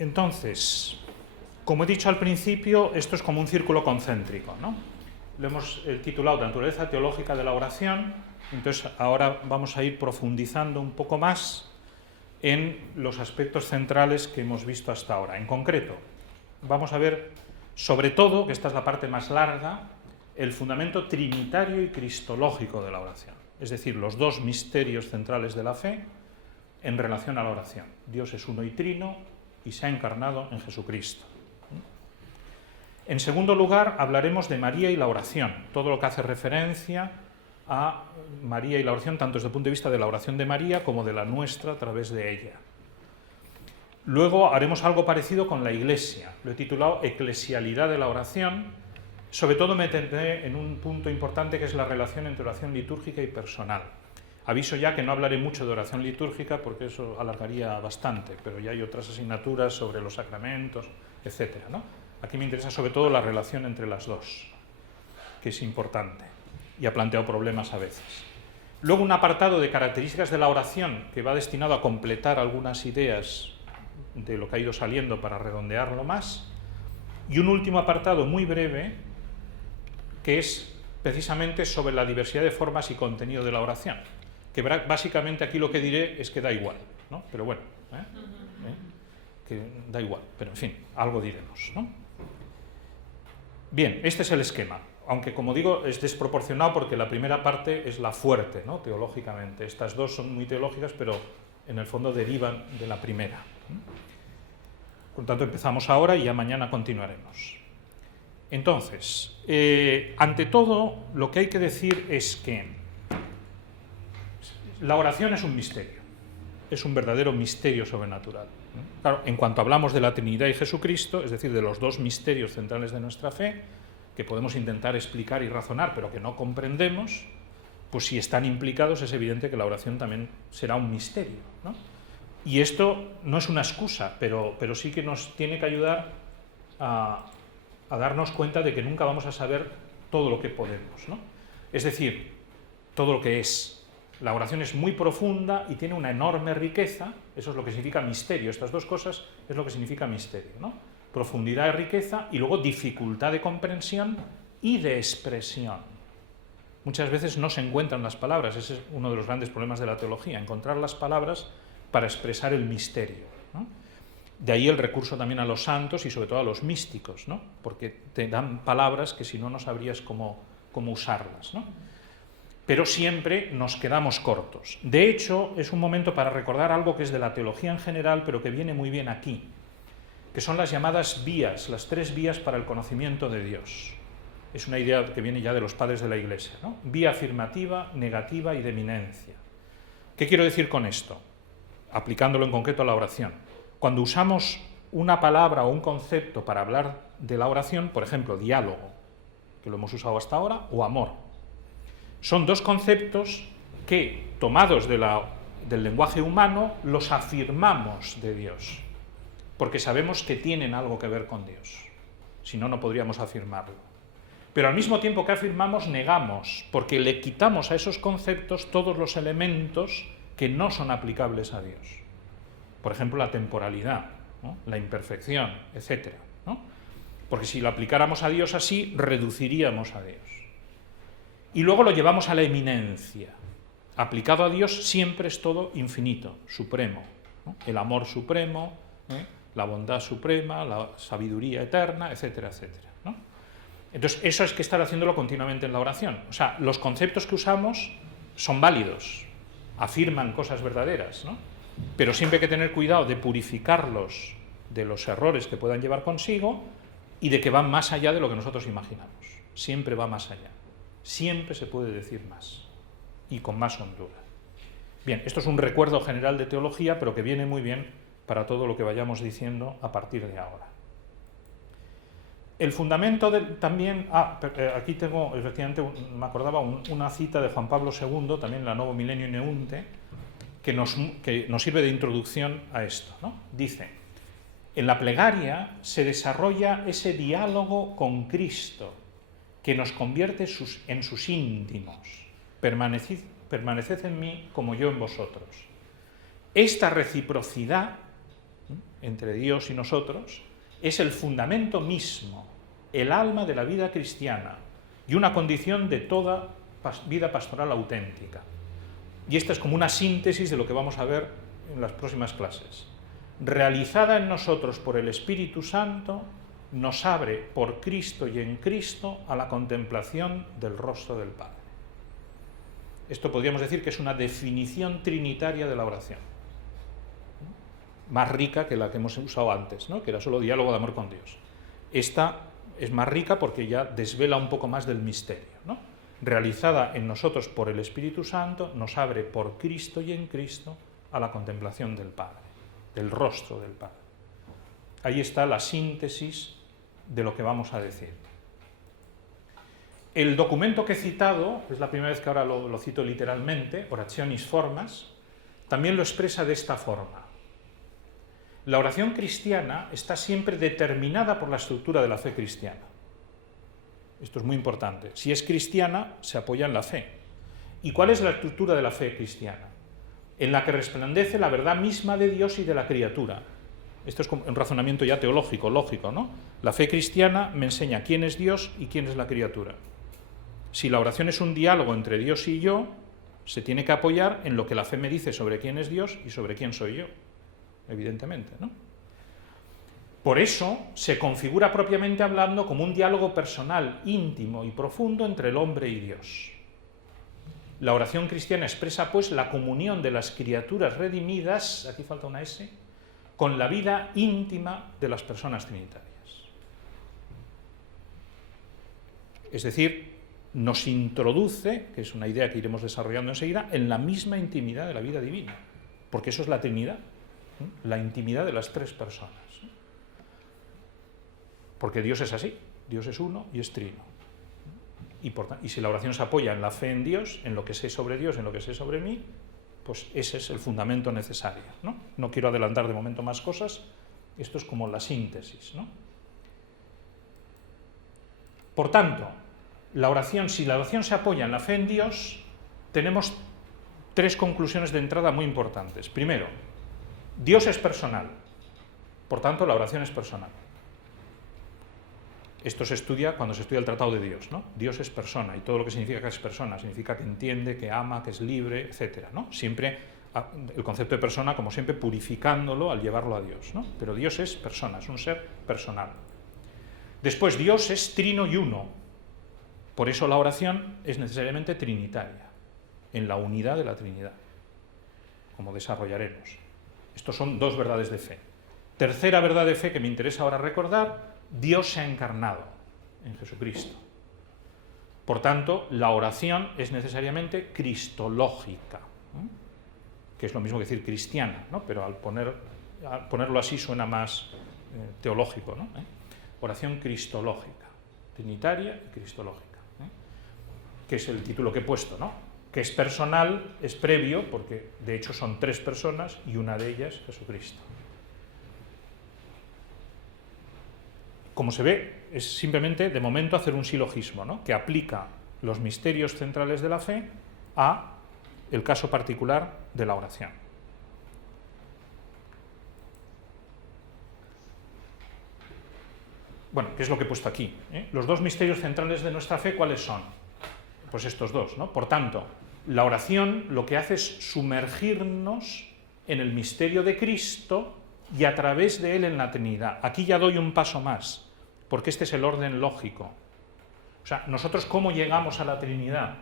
Entonces, como he dicho al principio, esto es como un círculo concéntrico, ¿no? Lo hemos titulado Naturaleza teológica de la oración. Entonces ahora vamos a ir profundizando un poco más en los aspectos centrales que hemos visto hasta ahora. En concreto, vamos a ver, sobre todo, que esta es la parte más larga, el fundamento trinitario y cristológico de la oración. Es decir, los dos misterios centrales de la fe en relación a la oración. Dios es uno y trino y se ha encarnado en Jesucristo. En segundo lugar, hablaremos de María y la oración, todo lo que hace referencia a María y la oración, tanto desde el punto de vista de la oración de María como de la nuestra a través de ella. Luego haremos algo parecido con la Iglesia, lo he titulado Eclesialidad de la oración. Sobre todo me detendré en un punto importante que es la relación entre oración litúrgica y personal. Aviso ya que no hablaré mucho de oración litúrgica porque eso alargaría bastante, pero ya hay otras asignaturas sobre los sacramentos, etc., ¿no? Aquí me interesa sobre todo la relación entre las dos, que es importante y ha planteado problemas a veces. Luego un apartado de características de la oración que va destinado a completar algunas ideas de lo que ha ido saliendo para redondearlo más. Y un último apartado muy breve que es precisamente sobre la diversidad de formas y contenido de la oración. Que básicamente aquí lo que diré es que da igual, ¿no? Pero bueno, que da igual, pero en fin, algo diremos, ¿no? Bien, este es el esquema, aunque como digo es desproporcionado porque la primera parte es la fuerte, ¿no? Teológicamente. Estas dos son muy teológicas, pero en el fondo derivan de la primera. Por lo tanto, empezamos ahora y ya mañana continuaremos. Entonces, ante todo, lo que hay que decir es que la oración es un misterio, es un verdadero misterio sobrenatural. Claro, en cuanto hablamos de la Trinidad y Jesucristo, es decir, de los dos misterios centrales de nuestra fe, que podemos intentar explicar y razonar, pero que no comprendemos, pues si están implicados es evidente que la oración también será un misterio, ¿no? Y esto no es una excusa, pero sí que nos tiene que ayudar a darnos cuenta de que nunca vamos a saber todo lo que podemos, ¿no? Es decir, todo lo que es. La oración es muy profunda y tiene una enorme riqueza, eso es lo que significa misterio. Estas dos cosas es lo que significa misterio, ¿no? Profundidad y riqueza, y luego dificultad de comprensión y de expresión. Muchas veces no se encuentran las palabras, ese es uno de los grandes problemas de la teología, encontrar las palabras para expresar el misterio, ¿no? De ahí el recurso también a los santos y sobre todo a los místicos, ¿no? Porque te dan palabras que si no, no sabrías cómo usarlas, ¿no? Pero siempre nos quedamos cortos. De hecho, es un momento para recordar algo que es de la teología en general, pero que viene muy bien aquí, que son las llamadas vías, las tres vías para el conocimiento de Dios. Es una idea que viene ya de los padres de la Iglesia, ¿no? Vía afirmativa, negativa y de eminencia. ¿Qué quiero decir con esto? Aplicándolo en concreto a la oración. Cuando usamos una palabra o un concepto para hablar de la oración, por ejemplo, diálogo, que lo hemos usado hasta ahora, o amor, son dos conceptos que, tomados del lenguaje humano, los afirmamos de Dios, porque sabemos que tienen algo que ver con Dios. Si no, no podríamos afirmarlo. Pero al mismo tiempo que afirmamos, negamos, porque le quitamos a esos conceptos todos los elementos que no son aplicables a Dios. Por ejemplo, la temporalidad, ¿no? La imperfección, etc., ¿no? Porque si lo aplicáramos a Dios así, reduciríamos a Dios. Y luego lo llevamos a la eminencia. Aplicado a Dios siempre es todo infinito, supremo, ¿no? El amor supremo, la bondad suprema, la sabiduría eterna, etcétera, etcétera, ¿no? Entonces, eso es que estar haciéndolo continuamente en la oración. O sea, los conceptos que usamos son válidos, afirman cosas verdaderas, ¿no? Pero siempre hay que tener cuidado de purificarlos de los errores que puedan llevar consigo y de que van más allá de lo que nosotros imaginamos. Siempre va más allá. Siempre se puede decir más y con más hondura. Bien, esto es un recuerdo general de teología, pero que viene muy bien para todo lo que vayamos diciendo a partir de ahora. El fundamento también... aquí tengo, efectivamente, me acordaba una cita de Juan Pablo II, también en la Novo Milenio Ineunte, que nos sirve de introducción a esto, ¿no? Dice, en la plegaria se desarrolla ese diálogo con Cristo, que nos convierte en sus íntimos. Permaneced en mí como yo en vosotros. Esta reciprocidad entre Dios y nosotros, es el fundamento mismo, el alma de la vida cristiana y una condición de toda vida pastoral auténtica. Y esta es como una síntesis de lo que vamos a ver en las próximas clases. Realizada en nosotros por el Espíritu Santo, nos abre por Cristo y en Cristo a la contemplación del rostro del Padre. Esto podríamos decir que es una definición trinitaria de la oración, más rica que la que hemos usado antes, ¿no? Que era solo diálogo de amor con Dios. Esta es más rica porque ya desvela un poco más del misterio, ¿no? Realizada en nosotros por el Espíritu Santo, nos abre por Cristo y en Cristo a la contemplación del Padre, del rostro del Padre. Ahí está la síntesis de lo que vamos a decir. El documento que he citado, es la primera vez que ahora lo cito literalmente, Orationis Formas, también lo expresa de esta forma. La oración cristiana está siempre determinada por la estructura de la fe cristiana. Esto es muy importante. Si es cristiana, se apoya en la fe. ¿Y cuál es la estructura de la fe cristiana? En la que resplandece la verdad misma de Dios y de la criatura. Esto es un razonamiento ya teológico, lógico, ¿no? La fe cristiana me enseña quién es Dios y quién es la criatura. Si la oración es un diálogo entre Dios y yo, se tiene que apoyar en lo que la fe me dice sobre quién es Dios y sobre quién soy yo, evidentemente, ¿no? Por eso se configura propiamente hablando como un diálogo personal, íntimo y profundo entre el hombre y Dios. La oración cristiana expresa, pues, la comunión de las criaturas redimidas, aquí falta una S, con la vida íntima de las personas trinitarias. Es decir, nos introduce, que es una idea que iremos desarrollando enseguida, en la misma intimidad de la vida divina, porque eso es la Trinidad, la intimidad de las tres personas. Porque Dios es así, Dios es uno y es trino. Y si la oración se apoya en la fe en Dios, en lo que sé sobre Dios, en lo que sé sobre mí, pues ese es el fundamento necesario, ¿no? No quiero adelantar de momento más cosas, esto es como la síntesis, ¿no? Por tanto, si la oración se apoya en la fe en Dios, tenemos tres conclusiones de entrada muy importantes. Primero, Dios es personal, por tanto la oración es personal. Esto se estudia cuando se estudia el Tratado de Dios, ¿no? Dios es persona, y todo lo que significa que es persona, significa que entiende, que ama, que es libre, etc., ¿no? Siempre el concepto de persona, como siempre, purificándolo al llevarlo a Dios, ¿no? Pero Dios es persona, es un ser personal. Después, Dios es trino y uno. Por eso la oración es necesariamente trinitaria, en la unidad de la Trinidad, como desarrollaremos. Estos son dos verdades de fe. Tercera verdad de fe que me interesa ahora recordar: Dios se ha encarnado en Jesucristo. Por tanto, la oración es necesariamente cristológica, ¿no? Que es lo mismo que decir cristiana, ¿no? Pero al ponerlo así suena más teológico, ¿no? Oración cristológica, trinitaria y cristológica, que es el título que he puesto, ¿no? Que es personal, es previo, porque de hecho son tres personas y una de ellas Jesucristo. Como se ve, es simplemente, de momento, hacer un silogismo, ¿no? Que aplica los misterios centrales de la fe a el caso particular de la oración. Bueno, ¿qué es lo que he puesto aquí? Los dos misterios centrales de nuestra fe, ¿cuáles son? Pues estos dos, ¿no? Por tanto, la oración lo que hace es sumergirnos en el misterio de Cristo y a través de él en la Trinidad. Aquí ya doy un paso más, porque este es el orden lógico. O sea, nosotros ¿cómo llegamos a la Trinidad?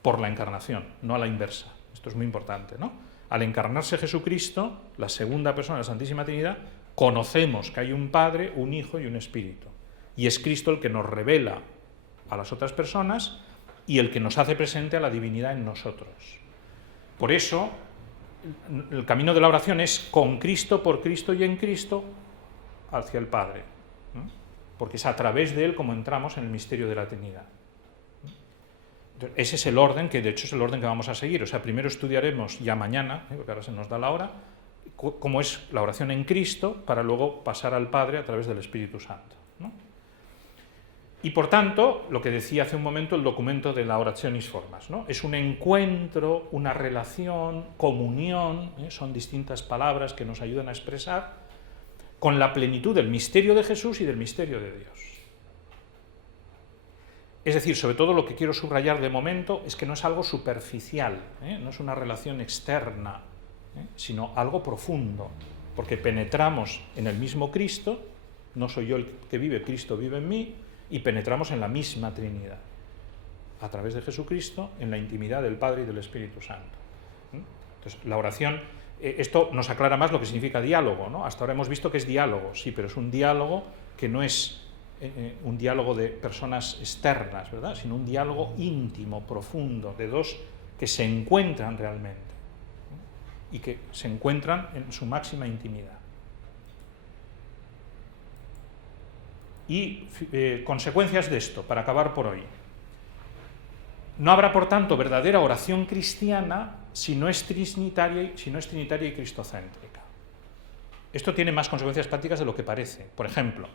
Por la encarnación, no a la inversa. Esto es muy importante, ¿no? Al encarnarse Jesucristo, la segunda persona de la Santísima Trinidad, conocemos que hay un Padre, un Hijo y un Espíritu. Y es Cristo el que nos revela a las otras personas y el que nos hace presente a la divinidad en nosotros. Por eso, el camino de la oración es con Cristo, por Cristo y en Cristo hacia el Padre, ¿no? Porque es a través de él como entramos en el misterio de la Trinidad. Entonces, ese es el orden, que de hecho es el orden que vamos a seguir. O sea, primero estudiaremos ya mañana, porque ahora se nos da la hora, cómo es la oración en Cristo, para luego pasar al Padre a través del Espíritu Santo, ¿no? Y por tanto, lo que decía hace un momento el documento de la Orationis Formas, ¿no? Es un encuentro, una relación, comunión, son distintas palabras que nos ayudan a expresar con la plenitud del misterio de Jesús y del misterio de Dios. Es decir, sobre todo lo que quiero subrayar de momento es que no es algo superficial, no es una relación externa, sino algo profundo, porque penetramos en el mismo Cristo, no soy yo el que vive, Cristo vive en mí, y penetramos en la misma Trinidad, a través de Jesucristo, en la intimidad del Padre y del Espíritu Santo. Entonces, la oración, esto nos aclara más lo que significa diálogo, ¿no? Hasta ahora hemos visto que es diálogo, sí, pero es un diálogo que no es un diálogo de personas externas, ¿verdad?, sino un diálogo íntimo, profundo, de dos que se encuentran realmente, ¿no?, y que se encuentran en su máxima intimidad. Y consecuencias de esto, para acabar por hoy. No habrá, por tanto, verdadera oración cristiana si no es trinitaria y cristocéntrica. Esto tiene más consecuencias prácticas de lo que parece. Por ejemplo,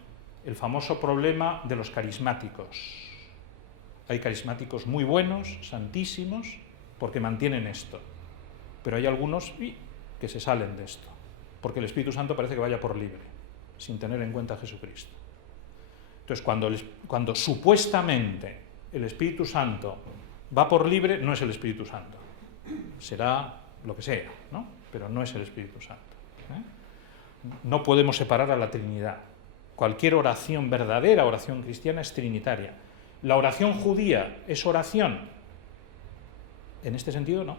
el famoso problema de los carismáticos. Hay carismáticos muy buenos, santísimos, porque mantienen esto. Pero hay algunos que se salen de esto, porque el Espíritu Santo parece que vaya por libre, sin tener en cuenta a Jesucristo. Entonces, cuando supuestamente el Espíritu Santo va por libre, no es el Espíritu Santo. Será lo que sea, ¿no? Pero no es el Espíritu Santo. No podemos separar a la Trinidad. Cualquier oración, verdadera oración cristiana, es trinitaria. ¿La oración judía es oración? En este sentido, no.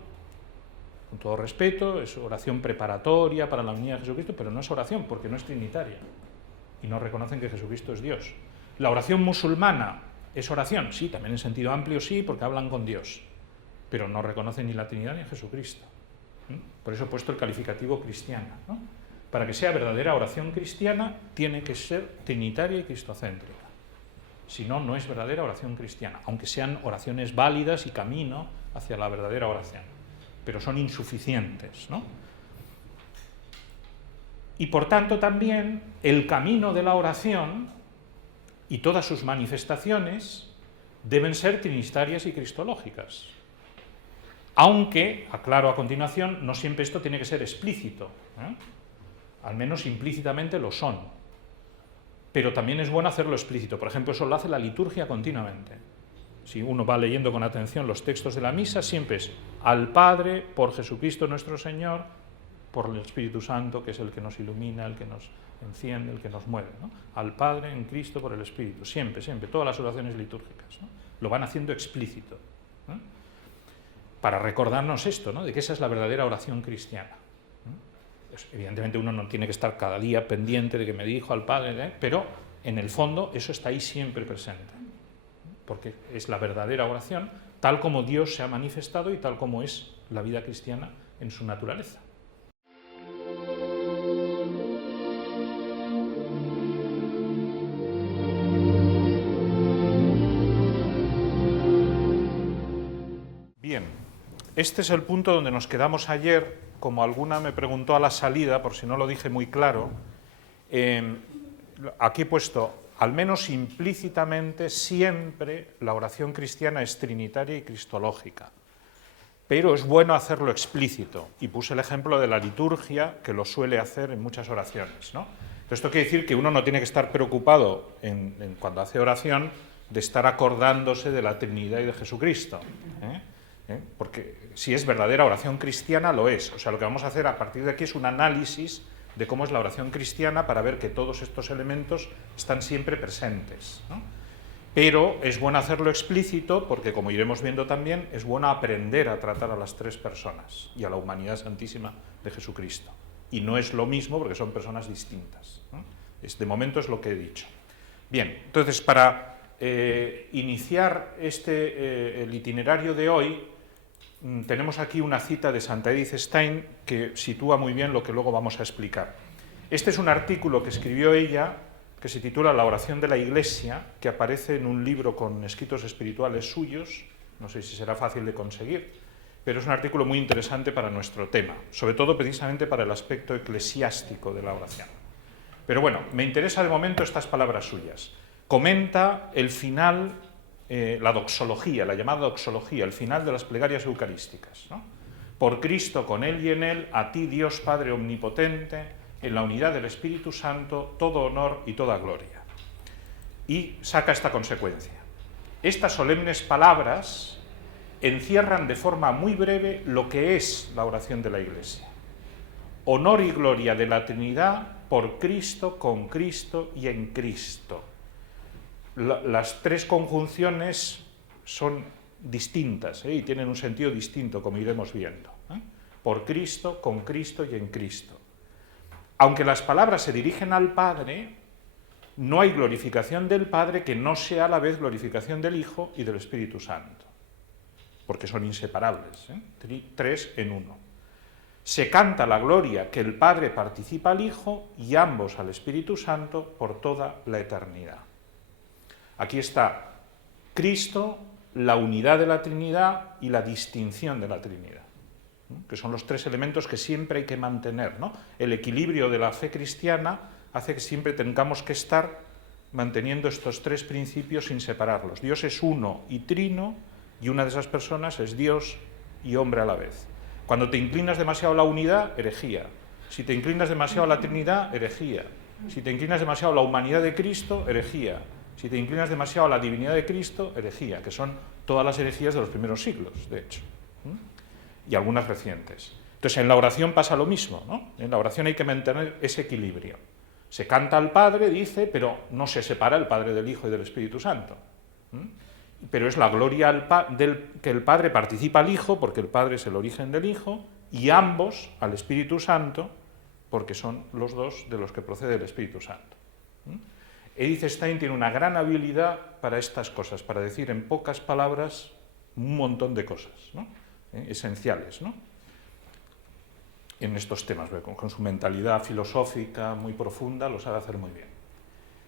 Con todo respeto, es oración preparatoria para la unidad de Jesucristo, pero no es oración, porque no es trinitaria. Y no reconocen que Jesucristo es Dios. ¿La oración musulmana es oración? Sí, también en sentido amplio sí, porque hablan con Dios. Pero no reconocen ni la Trinidad ni a Jesucristo. Por eso he puesto el calificativo cristiana, ¿no? Para que sea verdadera oración cristiana, tiene que ser trinitaria y cristocéntrica. Si no, no es verdadera oración cristiana, aunque sean oraciones válidas y camino hacia la verdadera oración. Pero son insuficientes, ¿no? Y por tanto también el camino de la oración y todas sus manifestaciones deben ser trinitarias y cristológicas. Aunque, aclaro a continuación, no siempre esto tiene que ser explícito, al menos implícitamente lo son. Pero también es bueno hacerlo explícito. Por ejemplo, eso lo hace la liturgia continuamente. Si uno va leyendo con atención los textos de la misa, siempre es al Padre, por Jesucristo nuestro Señor, por el Espíritu Santo, que es el que nos ilumina, el que nos enciende, el que nos mueve, ¿no? Al Padre en Cristo por el Espíritu. Siempre, siempre, todas las oraciones litúrgicas, ¿no? Lo van haciendo explícito, ¿no?, para recordarnos esto, ¿no?, de que esa es la verdadera oración cristiana. Pues, evidentemente uno no tiene que estar cada día pendiente de que me dirijo al Padre, pero en el fondo eso está ahí siempre presente, porque es la verdadera oración, tal como Dios se ha manifestado y tal como es la vida cristiana en su naturaleza. Bien, este es el punto donde nos quedamos ayer. Como alguna me preguntó a la salida, por si no lo dije muy claro, aquí he puesto, al menos implícitamente, siempre la oración cristiana es trinitaria y cristológica. Pero es bueno hacerlo explícito. Y puse el ejemplo de la liturgia, que lo suele hacer en muchas oraciones, ¿no? Entonces, esto quiere decir que uno no tiene que estar preocupado cuando hace oración de estar acordándose de la Trinidad y de Jesucristo, porque si es verdadera oración cristiana, lo es. O sea, lo que vamos a hacer a partir de aquí es un análisis de cómo es la oración cristiana para ver que todos estos elementos están siempre presentes, ¿no? Pero es bueno hacerlo explícito porque, como iremos viendo también, es bueno aprender a tratar a las tres personas y a la humanidad santísima de Jesucristo. Y no es lo mismo porque son personas distintas, ¿no? De momento es lo que he dicho. Bien, entonces para iniciar el itinerario de hoy, tenemos aquí una cita de Santa Edith Stein que sitúa muy bien lo que luego vamos a explicar. Este es un artículo que escribió ella que se titula La oración de la Iglesia, que aparece en un libro con escritos espirituales suyos, no sé si será fácil de conseguir, pero es un artículo muy interesante para nuestro tema, sobre todo precisamente para el aspecto eclesiástico de la oración. Pero bueno, me interesa de momento estas palabras suyas. Comenta el final, la doxología, la llamada doxología, el final de las plegarias eucarísticas, ¿no? Por Cristo, con Él y en Él, a ti, Dios Padre omnipotente, en la unidad del Espíritu Santo, todo honor y toda gloria. Y saca esta consecuencia. Estas solemnes palabras encierran de forma muy breve lo que es la oración de la Iglesia. Honor y gloria de la Trinidad por Cristo, con Cristo y en Cristo. Las tres conjunciones son distintas y tienen un sentido distinto, como iremos viendo. Por Cristo, con Cristo y en Cristo. Aunque las palabras se dirigen al Padre, no hay glorificación del Padre que no sea a la vez glorificación del Hijo y del Espíritu Santo, porque son inseparables, tres en uno. Se canta la gloria que el Padre participa al Hijo y ambos al Espíritu Santo por toda la eternidad. Aquí está Cristo, la unidad de la Trinidad y la distinción de la Trinidad, que son los tres elementos que siempre hay que mantener, ¿no? El equilibrio de la fe cristiana hace que siempre tengamos que estar manteniendo estos tres principios sin separarlos. Dios es uno y trino, y una de esas personas es Dios y hombre a la vez. Cuando te inclinas demasiado a la unidad, herejía. Si te inclinas demasiado a la Trinidad, herejía. Si te inclinas demasiado a la humanidad de Cristo, herejía. Si te inclinas demasiado a la divinidad de Cristo, herejía, que son todas las herejías de los primeros siglos, de hecho, y algunas recientes. Entonces, en la oración pasa lo mismo, ¿no? En la oración hay que mantener ese equilibrio. Se canta al Padre, dice, pero no se separa el Padre del Hijo y del Espíritu Santo. Pero es la gloria que el Padre participa al Hijo, porque el Padre es el origen del Hijo, y ambos al Espíritu Santo, porque son los dos de los que procede el Espíritu Santo. Edith Stein tiene una gran habilidad para estas cosas, para decir en pocas palabras un montón de cosas, ¿no? Esenciales, ¿no? En estos temas, con su mentalidad filosófica muy profunda, lo sabe hacer muy bien.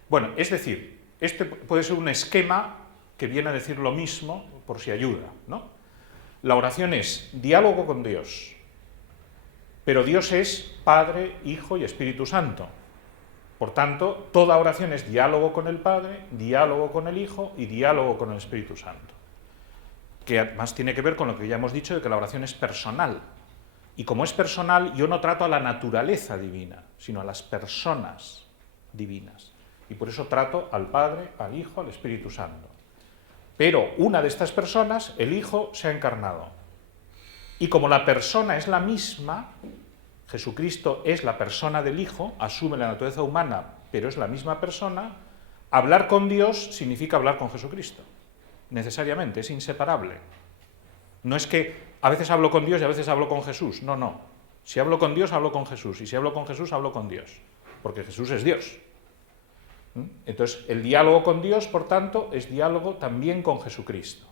Bueno, es decir, este puede ser un esquema que viene a decir lo mismo, por si ayuda, ¿no? La oración es diálogo con Dios, pero Dios es Padre, Hijo y Espíritu Santo. Por tanto, toda oración es diálogo con el Padre, diálogo con el Hijo y diálogo con el Espíritu Santo. Que además tiene que ver con lo que ya hemos dicho de que la oración es personal. Y como es personal, yo no trato a la naturaleza divina, sino a las personas divinas. Y por eso trato al Padre, al Hijo, al Espíritu Santo. Pero una de estas personas, el Hijo, se ha encarnado. Y como la persona es la misma, Jesucristo es la persona del Hijo, asume la naturaleza humana, pero es la misma persona, hablar con Dios significa hablar con Jesucristo. Necesariamente, es inseparable. No es que a veces hablo con Dios y a veces hablo con Jesús. No, no. Si hablo con Dios, hablo con Jesús. Y si hablo con Jesús, hablo con Dios. Porque Jesús es Dios. Entonces, el diálogo con Dios, por tanto, es diálogo también con Jesucristo.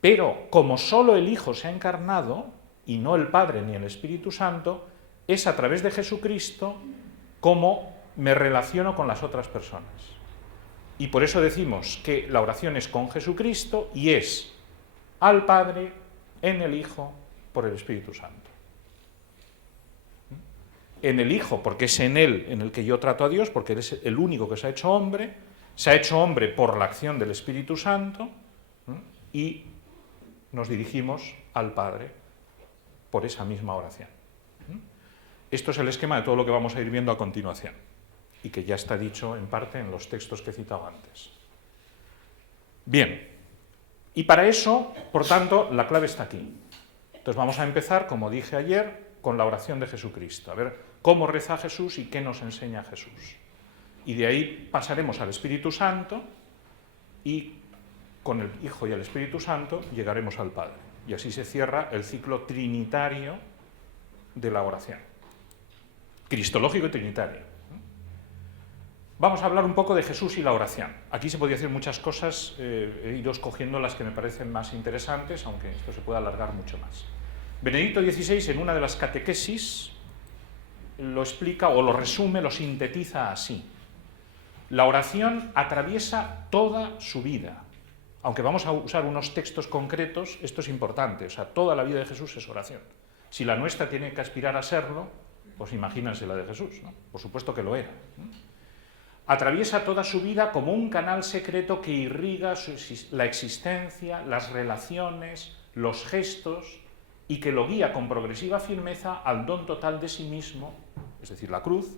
Pero, como solo el Hijo se ha encarnado, y no el Padre ni el Espíritu Santo, es a través de Jesucristo como me relaciono con las otras personas. Y por eso decimos que la oración es con Jesucristo y es al Padre, en el Hijo, por el Espíritu Santo. En el Hijo, porque es en Él en el que yo trato a Dios, porque Él es el único que se ha hecho hombre por la acción del Espíritu Santo, y nos dirigimos al Padre por esa misma oración. Esto es el esquema de todo lo que vamos a ir viendo a continuación, y que ya está dicho en parte en los textos que he citado antes. Bien, y para eso, por tanto, la clave está aquí. Entonces vamos a empezar, como dije ayer, con la oración de Jesucristo, a ver cómo reza Jesús y qué nos enseña Jesús. Y de ahí pasaremos al Espíritu Santo y con el Hijo y el Espíritu Santo llegaremos al Padre. Y así se cierra el ciclo trinitario de la oración. Cristológico y trinitario. Vamos a hablar un poco de Jesús y la oración. Aquí se podría decir muchas cosas, he ido escogiendo las que me parecen más interesantes, aunque esto se puede alargar mucho más. Benedicto XVI, en una de las catequesis, lo explica o lo resume, lo sintetiza así. La oración atraviesa toda su vida. Aunque vamos a usar unos textos concretos, esto es importante. O sea, toda la vida de Jesús es oración. Si la nuestra tiene que aspirar a serlo, pues imagínense la de Jesús, ¿no? Por supuesto que lo era. Atraviesa toda su vida como un canal secreto que irriga la existencia, las relaciones, los gestos, y que lo guía con progresiva firmeza al don total de sí mismo, es decir, la cruz,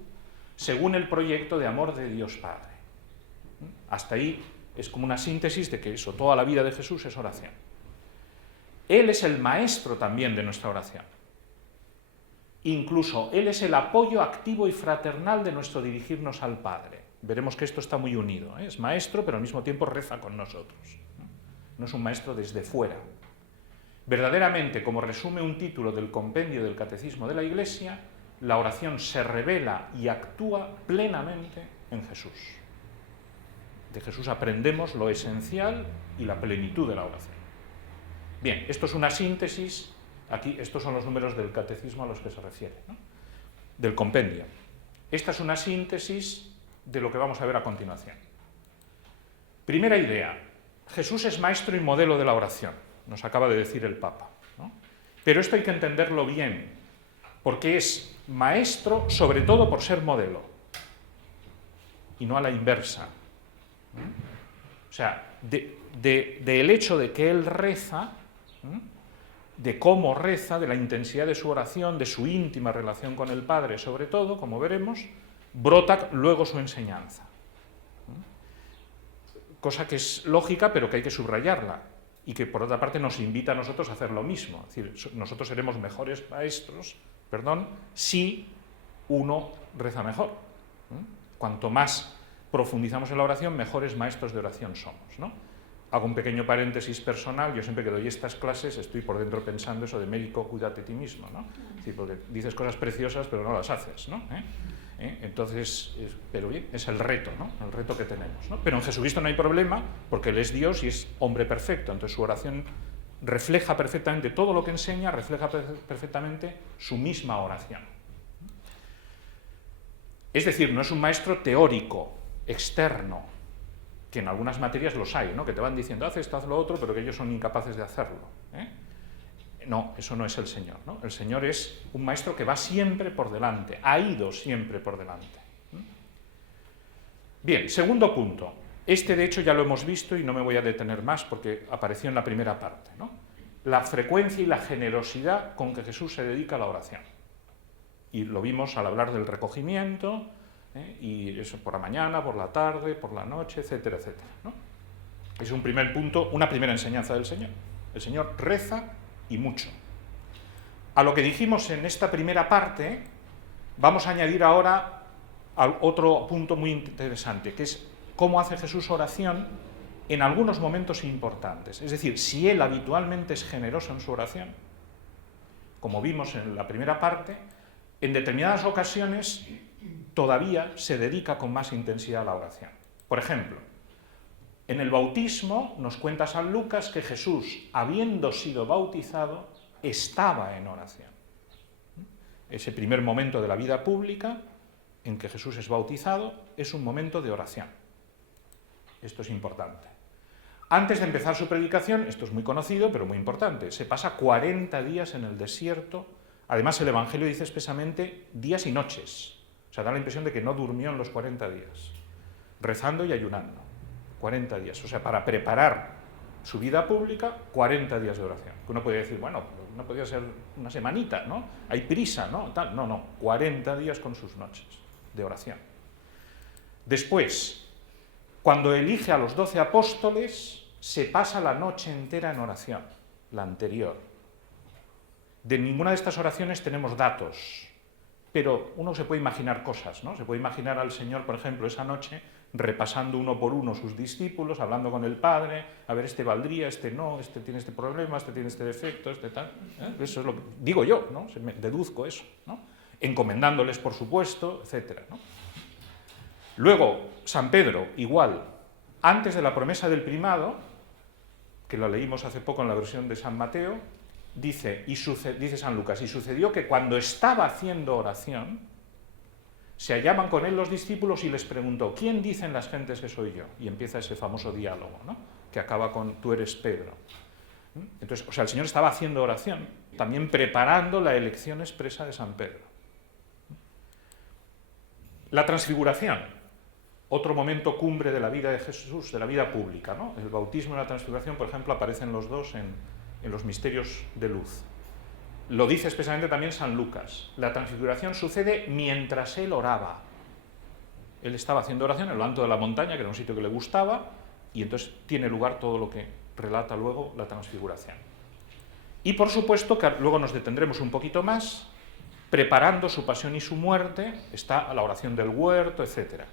según el proyecto de amor de Dios Padre. Hasta ahí es como una síntesis de que eso, toda la vida de Jesús es oración. Él es el maestro también de nuestra oración. Incluso Él es el apoyo activo y fraternal de nuestro dirigirnos al Padre. Veremos que esto está muy unido, ¿eh? Es maestro, pero al mismo tiempo reza con nosotros. No es un maestro desde fuera. Verdaderamente, como resume un título del compendio del Catecismo de la Iglesia, la oración se revela y actúa plenamente en Jesús. De Jesús aprendemos lo esencial y la plenitud de la oración. Bien, esto es una síntesis, aquí estos son los números del Catecismo a los que se refiere, ¿no? Del compendio. Esta es una síntesis de lo que vamos a ver a continuación. Primera idea, Jesús es maestro y modelo de la oración, nos acaba de decir el Papa, ¿no? Pero esto hay que entenderlo bien, porque es maestro sobre todo por ser modelo, y no a la inversa. O sea, del hecho de que él reza, de cómo reza, de la intensidad de su oración, de su íntima relación con el Padre, sobre todo, como veremos, brota luego su enseñanza. Cosa que es lógica, pero que hay que subrayarla, y que por otra parte nos invita a nosotros a hacer lo mismo. Es decir, nosotros seremos mejores maestros, si uno reza mejor. Cuanto más profundizamos en la oración, mejores maestros de oración somos, ¿no? Hago un pequeño paréntesis personal. Yo siempre que doy estas clases estoy por dentro pensando eso de médico, cuídate a ti mismo, ¿no? Es decir, porque dices cosas preciosas pero no las haces, ¿no? Entonces, pero bien, es el reto, ¿no? El reto que tenemos, ¿no? Pero en Jesucristo no hay problema, porque Él es Dios y es hombre perfecto, entonces su oración refleja perfectamente todo lo que enseña, refleja perfectamente su misma oración. Es decir, no es un maestro teórico, externo, que en algunas materias los hay, ¿no? Que te van diciendo, haz esto, haz lo otro, pero que ellos son incapaces de hacerlo, ¿eh? No, eso no es el Señor, ¿no? El Señor es un maestro que va siempre por delante, ha ido siempre por delante. Bien, segundo punto. Este, de hecho, ya lo hemos visto y no me voy a detener más porque apareció en la primera parte, ¿no? La frecuencia y la generosidad con que Jesús se dedica a la oración. Y lo vimos al hablar del recogimiento, y eso por la mañana, por la tarde, por la noche, etcétera, etcétera, ¿no? Es un primer punto, una primera enseñanza del Señor. El Señor reza y mucho. A lo que dijimos en esta primera parte, vamos a añadir ahora otro punto muy interesante, que es cómo hace Jesús oración en algunos momentos importantes. Es decir, si Él habitualmente es generoso en su oración, como vimos en la primera parte, en determinadas ocasiones todavía se dedica con más intensidad a la oración. Por ejemplo, en el bautismo nos cuenta San Lucas que Jesús, habiendo sido bautizado, estaba en oración. Ese primer momento de la vida pública en que Jesús es bautizado es un momento de oración. Esto es importante. Antes de empezar su predicación, esto es muy conocido, pero muy importante, se pasa 40 días en el desierto. Además, el Evangelio dice expresamente días y noches. O sea, da la impresión de que no durmió en los 40 días, rezando y ayunando. 40 días. O sea, para preparar su vida pública, 40 días de oración. Uno puede decir, bueno, no podía ser una semanita, ¿no? Hay prisa, ¿no? Tal. No, 40 días con sus noches de oración. Después, cuando elige a los 12 apóstoles, se pasa la noche entera en oración, la anterior. De ninguna de estas oraciones tenemos datos, pero uno se puede imaginar cosas, ¿no? Se puede imaginar al Señor, por ejemplo, esa noche, repasando uno por uno sus discípulos, hablando con el Padre, a ver, este valdría, este no, este tiene este problema, este tiene este defecto, este tal. Eso es lo que digo yo, ¿no? Deduzco eso, ¿no? Encomendándoles, por supuesto, etcétera, ¿no? Luego, San Pedro, igual, antes de la promesa del primado, que lo leímos hace poco en la versión de San Mateo, dice San Lucas, y sucedió que cuando estaba haciendo oración, se hallaban con él los discípulos y les preguntó, ¿quién dicen las gentes que soy yo? Y empieza ese famoso diálogo, ¿no? Que acaba con, tú eres Pedro. Entonces, o sea, el Señor estaba haciendo oración, también preparando la elección expresa de San Pedro. La transfiguración, otro momento cumbre de la vida de Jesús, de la vida pública, ¿no? El bautismo y la transfiguración, por ejemplo, aparecen los dos en los misterios de luz. Lo dice expresamente también San Lucas. La transfiguración sucede mientras él oraba. Él estaba haciendo oración en lo alto de la montaña, que era un sitio que le gustaba, y entonces tiene lugar todo lo que relata luego la transfiguración. Y por supuesto que luego nos detendremos un poquito más, preparando su pasión y su muerte, está la oración del huerto, etcétera,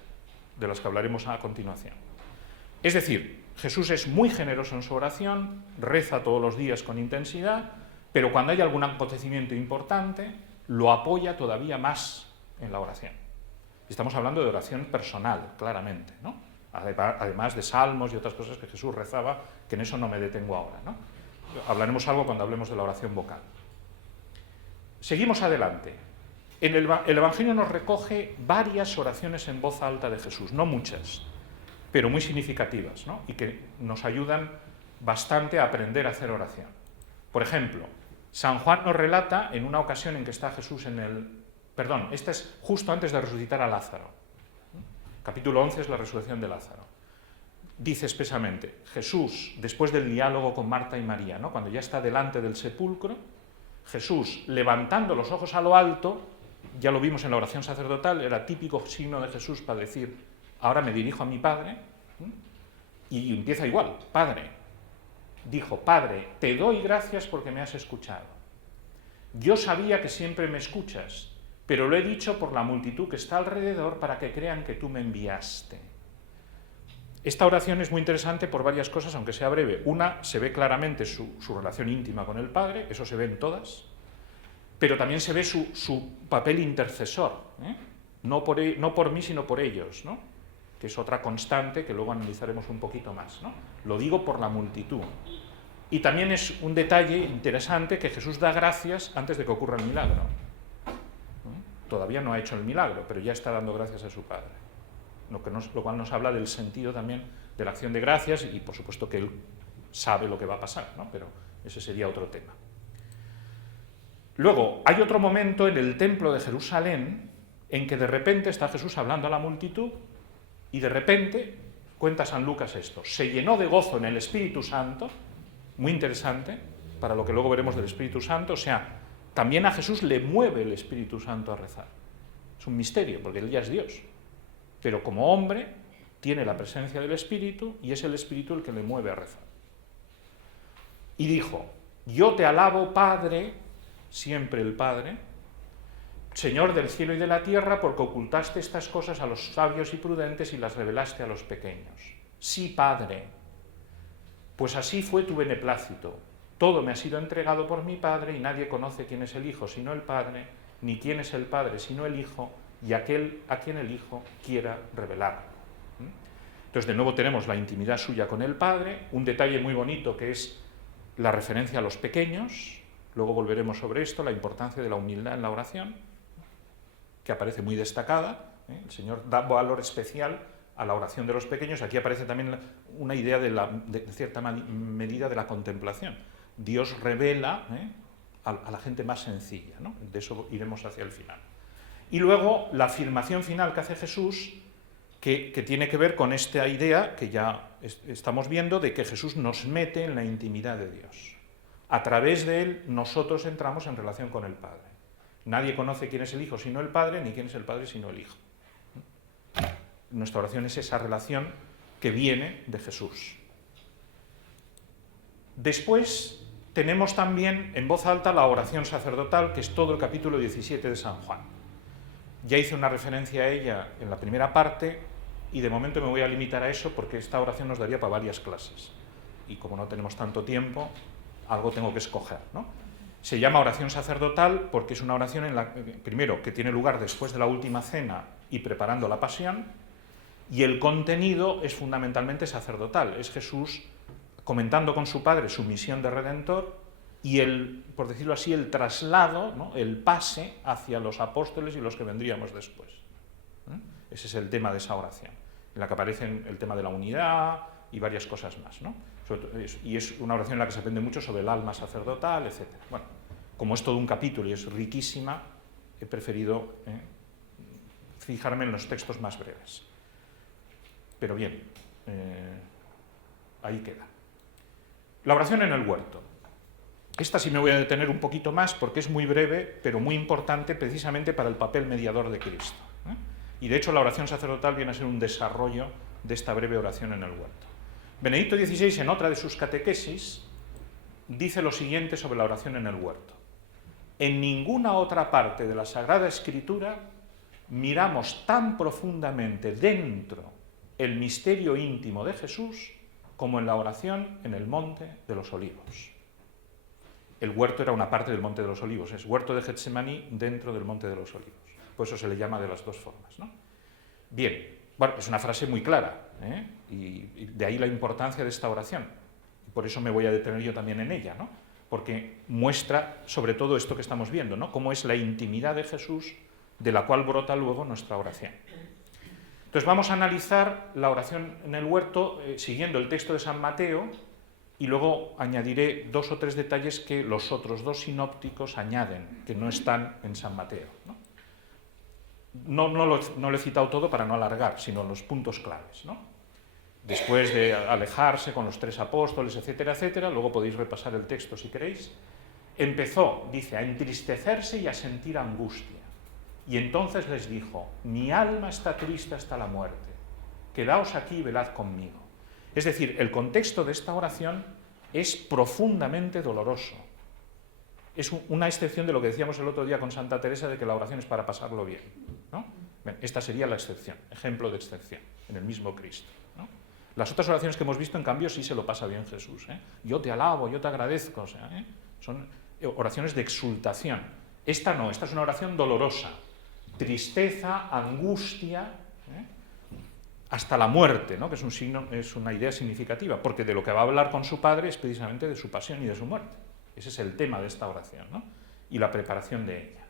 de las que hablaremos a continuación. Es decir, Jesús es muy generoso en su oración, reza todos los días con intensidad, pero cuando hay algún acontecimiento importante, lo apoya todavía más en la oración. Estamos hablando de oración personal, claramente, ¿no? Además de salmos y otras cosas que Jesús rezaba, que en eso no me detengo ahora, ¿no? Hablaremos algo cuando hablemos de la oración vocal. Seguimos adelante. El Evangelio nos recoge varias oraciones en voz alta de Jesús, no muchas, pero muy significativas, ¿no? Y que nos ayudan bastante a aprender a hacer oración. Por ejemplo, San Juan nos relata en una ocasión en que está Jesús esta es justo antes de resucitar a Lázaro. Capítulo 11 es la resurrección de Lázaro. Dice expresamente, Jesús, después del diálogo con Marta y María, ¿no? Cuando ya está delante del sepulcro, Jesús, levantando los ojos a lo alto, ya lo vimos en la oración sacerdotal, era típico signo de Jesús para decir, ahora me dirijo a mi Padre, y empieza igual, Padre, dijo, Padre, te doy gracias porque me has escuchado. Yo sabía que siempre me escuchas, pero lo he dicho por la multitud que está alrededor para que crean que tú me enviaste. Esta oración es muy interesante por varias cosas, aunque sea breve. Una, se ve claramente su relación íntima con el Padre, eso se ve en todas, pero también se ve su papel intercesor, no por mí, sino por ellos, ¿no? Que es otra constante que luego analizaremos un poquito más, ¿no? Lo digo por la multitud. Y también es un detalle interesante que Jesús da gracias antes de que ocurra el milagro. Todavía no ha hecho el milagro, pero ya está dando gracias a su Padre. Lo cual nos habla del sentido también de la acción de gracias y por supuesto que él sabe lo que va a pasar, ¿no? Pero ese sería otro tema. Luego, hay otro momento en el templo de Jerusalén en que de repente está Jesús hablando a la multitud y de repente, cuenta San Lucas esto, se llenó de gozo en el Espíritu Santo, muy interesante, para lo que luego veremos del Espíritu Santo, o sea, también a Jesús le mueve el Espíritu Santo a rezar. Es un misterio, porque él ya es Dios. Pero como hombre tiene la presencia del Espíritu y es el Espíritu el que le mueve a rezar. Y dijo, yo te alabo, Padre, siempre el Padre, Señor del cielo y de la tierra, porque ocultaste estas cosas a los sabios y prudentes y las revelaste a los pequeños. Sí, Padre, pues así fue tu beneplácito. Todo me ha sido entregado por mi Padre y nadie conoce quién es el Hijo sino el Padre, ni quién es el Padre sino el Hijo, y aquel a quien el Hijo quiera revelar. Entonces, de nuevo tenemos la intimidad suya con el Padre, un detalle muy bonito que es la referencia a los pequeños, luego volveremos sobre esto, la importancia de la humildad en la oración, que aparece muy destacada, el Señor da valor especial a la oración de los pequeños, aquí aparece también una idea de cierta medida de la contemplación. Dios revela a la gente más sencilla, ¿no? De eso iremos hacia el final. Y luego la afirmación final que hace Jesús, que tiene que ver con esta idea que ya estamos viendo, de que Jesús nos mete en la intimidad de Dios. A través de él nosotros entramos en relación con el Padre. Nadie conoce quién es el Hijo sino el Padre, ni quién es el Padre sino el Hijo. Nuestra oración es esa relación que viene de Jesús. Después tenemos también en voz alta la oración sacerdotal, que es todo el capítulo 17 de San Juan. Ya hice una referencia a ella en la primera parte y de momento me voy a limitar a eso porque esta oración nos daría para varias clases. Y como no tenemos tanto tiempo, algo tengo que escoger, ¿no? Se llama oración sacerdotal porque es una oración primero, que tiene lugar después de la última cena y preparando la pasión, y el contenido es fundamentalmente sacerdotal. Es Jesús comentando con su Padre su misión de Redentor y por decirlo así, el traslado, ¿no? El pase hacia los apóstoles y los que vendríamos después. Ese es el tema de esa oración, en la que aparecen el tema de la unidad y varias cosas más, ¿no? Y es una oración en la que se aprende mucho sobre el alma sacerdotal, etc. Bueno, como es todo un capítulo y es riquísima, he preferido fijarme en los textos más breves. Pero bien, ahí queda. La oración en el huerto. Esta sí me voy a detener un poquito más porque es muy breve, pero muy importante precisamente para el papel mediador de Cristo. Y de hecho la oración sacerdotal viene a ser un desarrollo de esta breve oración en el huerto. Benedicto XVI, en otra de sus catequesis, dice lo siguiente sobre la oración en el huerto. En ninguna otra parte de la Sagrada Escritura miramos tan profundamente dentro el misterio íntimo de Jesús como en la oración en el Monte de los Olivos. El huerto era una parte del Monte de los Olivos, es huerto de Getsemaní dentro del Monte de los Olivos. Por eso se le llama de las dos formas, ¿no? Bien, bueno, es una frase muy clara, ¿eh? Y de ahí la importancia de esta oración. Por eso me voy a detener yo también en ella, ¿no? Porque muestra sobre todo esto que estamos viendo, ¿no? Cómo es la intimidad de Jesús de la cual brota luego nuestra oración. Entonces vamos a analizar la oración en el huerto siguiendo el texto de San Mateo y luego añadiré 2 o 3 detalles que los otros 2 sinópticos añaden, que no están en San Mateo, ¿no? No lo he citado todo para no alargar, sino los puntos claves, ¿no? Después de alejarse con los 3 apóstoles, etcétera, etcétera, luego podéis repasar el texto si queréis, empezó, dice, a entristecerse y a sentir angustia. Y entonces les dijo, mi alma está triste hasta la muerte, quedaos aquí y velad conmigo. Es decir, el contexto de esta oración es profundamente doloroso. Es una excepción de lo que decíamos el otro día con Santa Teresa de que la oración es para pasarlo bien, ¿no? Bien, esta sería la excepción, ejemplo de excepción, en el mismo Cristo, ¿no? Las otras oraciones que hemos visto, en cambio, sí se lo pasa bien Jesús, ¿eh? Yo te alabo, yo te agradezco, o sea, son oraciones de exultación. Esta no, esta es una oración dolorosa, tristeza, angustia, hasta la muerte, ¿no? Que es un signo, es una idea significativa, porque de lo que va a hablar con su Padre es precisamente de su pasión y de su muerte. Ese es el tema de esta oración, ¿no? Y la preparación de ella.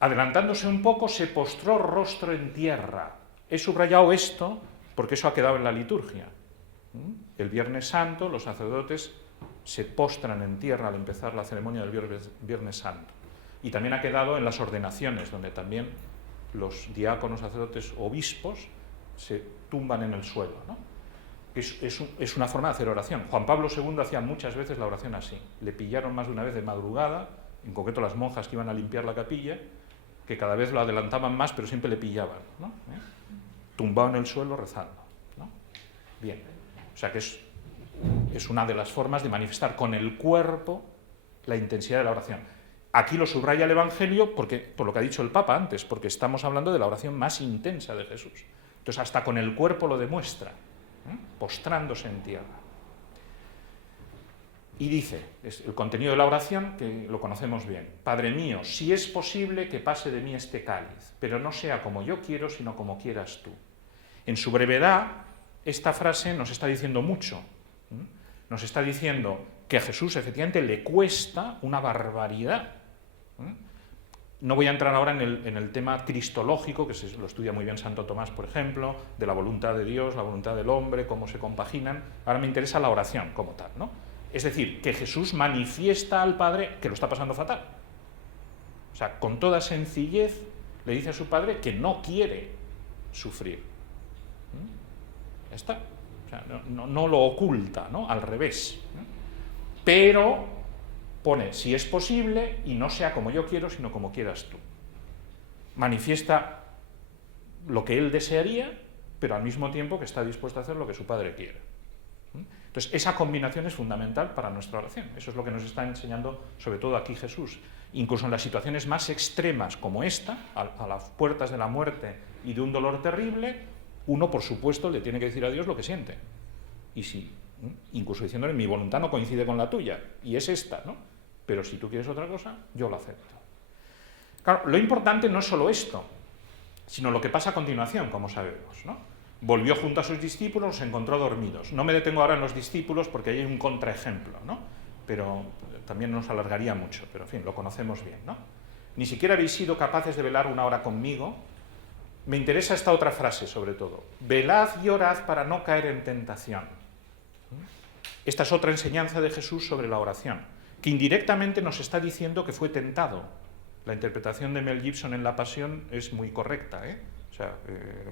Adelantándose un poco, se postró rostro en tierra. He subrayado esto porque eso ha quedado en la liturgia. El Viernes Santo los sacerdotes se postran en tierra al empezar la ceremonia del Viernes Santo. Y también ha quedado en las ordenaciones, donde también los diáconos, sacerdotes, obispos se tumban en el suelo, ¿no? Es una forma de hacer oración. Juan Pablo II hacía muchas veces la oración así. Le pillaron más de una vez de madrugada, en concreto las monjas que iban a limpiar la capilla, que cada vez lo adelantaban más, pero siempre le pillaban, ¿no? Tumbado en el suelo rezando, ¿no? Bien, o sea que es una de las formas de manifestar con el cuerpo la intensidad de la oración. Aquí lo subraya el Evangelio por lo que ha dicho el Papa antes, porque estamos hablando de la oración más intensa de Jesús. Entonces hasta con el cuerpo lo demuestra, postrándose en tierra. Y dice, es el contenido de la oración, que lo conocemos bien. Padre mío, si es posible que pase de mí este cáliz, pero no sea como yo quiero, sino como quieras tú. En su brevedad, esta frase nos está diciendo mucho. Nos está diciendo que a Jesús efectivamente le cuesta una barbaridad. No voy a entrar ahora en el tema cristológico, que lo estudia muy bien Santo Tomás, por ejemplo, de la voluntad de Dios, la voluntad del hombre, cómo se compaginan. Ahora me interesa la oración como tal, ¿no? Es decir, que Jesús manifiesta al Padre que lo está pasando fatal. O sea, con toda sencillez le dice a su Padre que no quiere sufrir. Ya está. O sea, no lo oculta, ¿no? Al revés. Pero pone, si es posible, y no sea como yo quiero, sino como quieras tú. Manifiesta lo que él desearía, pero al mismo tiempo que está dispuesto a hacer lo que su Padre quiere. Entonces, esa combinación es fundamental para nuestra oración. Eso es lo que nos está enseñando, sobre todo aquí Jesús. Incluso en las situaciones más extremas como esta, a las puertas de la muerte y de un dolor terrible, uno, por supuesto, le tiene que decir a Dios lo que siente. Y si, incluso diciéndole, mi voluntad no coincide con la tuya, y es esta, ¿no? Pero si tú quieres otra cosa, yo lo acepto. Claro, lo importante no es solo esto, sino lo que pasa a continuación, como sabemos, ¿no? Volvió junto a sus discípulos, los encontró dormidos. No me detengo ahora en los discípulos porque ahí hay un contraejemplo, ¿no? Pero también nos alargaría mucho, pero en fin, lo conocemos bien, ¿no? Ni siquiera habéis sido capaces de velar una hora conmigo. Me interesa esta otra frase, sobre todo. Velad y orad para no caer en tentación. Esta es otra enseñanza de Jesús sobre la oración, que indirectamente nos está diciendo que fue tentado. La interpretación de Mel Gibson en La Pasión es muy correcta, ¿eh? O sea,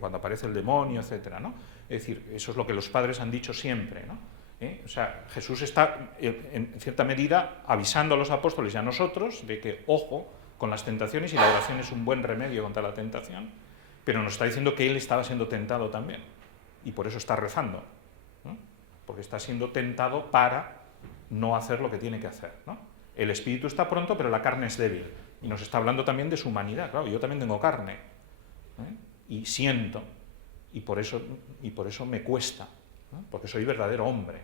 cuando aparece el demonio, etcétera, ¿no? Es decir, eso es lo que los padres han dicho siempre, ¿no? O sea, Jesús está, en cierta medida, avisando a los apóstoles y a nosotros de que, ojo, con las tentaciones, y la oración es un buen remedio contra la tentación, pero nos está diciendo que él estaba siendo tentado también, y por eso está rezando, ¿no? Porque está siendo tentado para no hacer lo que tiene que hacer, ¿no? El espíritu está pronto, pero la carne es débil, y nos está hablando también de su humanidad. Claro, yo también tengo carne, y siento, y por eso me cuesta, ¿no? Porque soy verdadero hombre.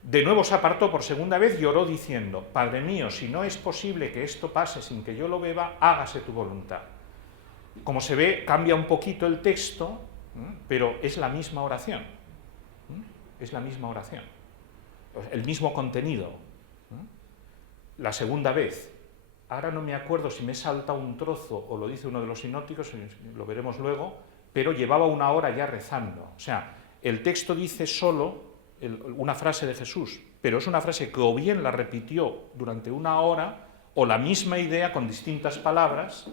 De nuevo se apartó por segunda vez y oró diciendo: Padre mío, si no es posible que esto pase sin que yo lo beba, hágase tu voluntad. Como se ve, cambia un poquito el texto, pero es la misma oración. Es la misma oración. El mismo contenido. La segunda vez. Ahora no me acuerdo si me he saltado un trozo o lo dice uno de los sinópticos, lo veremos luego, pero llevaba 1 hora ya rezando. O sea, el texto dice solo una frase de Jesús, pero es una frase que o bien la repitió durante 1 hora, o la misma idea con distintas palabras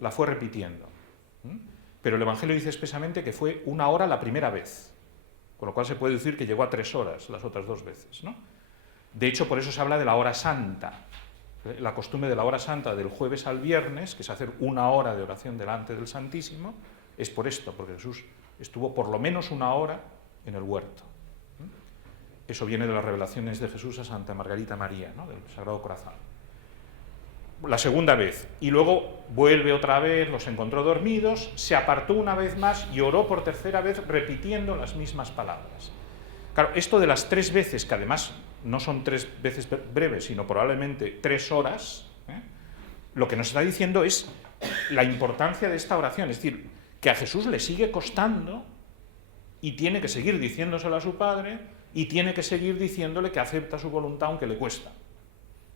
la fue repitiendo. Pero el Evangelio dice expresamente que fue 1 hora la primera vez, con lo cual se puede decir que llegó a 3 horas las otras 2 veces, ¿no? De hecho, por eso se habla de la hora santa. La costumbre de la hora santa del jueves al viernes, que es hacer 1 hora de oración delante del Santísimo, es por esto, porque Jesús estuvo por lo menos 1 hora en el huerto. Eso viene de las revelaciones de Jesús a Santa Margarita María, ¿no? Del Sagrado Corazón. La segunda vez, y luego vuelve otra vez, los encontró dormidos, se apartó una vez más y oró por tercera vez repitiendo las mismas palabras. Claro, esto de las 3 veces, que además no son 3 veces breves, sino probablemente 3 horas, lo que nos está diciendo es la importancia de esta oración, es decir, que a Jesús le sigue costando y tiene que seguir diciéndoselo a su Padre, y tiene que seguir diciéndole que acepta su voluntad aunque le cuesta.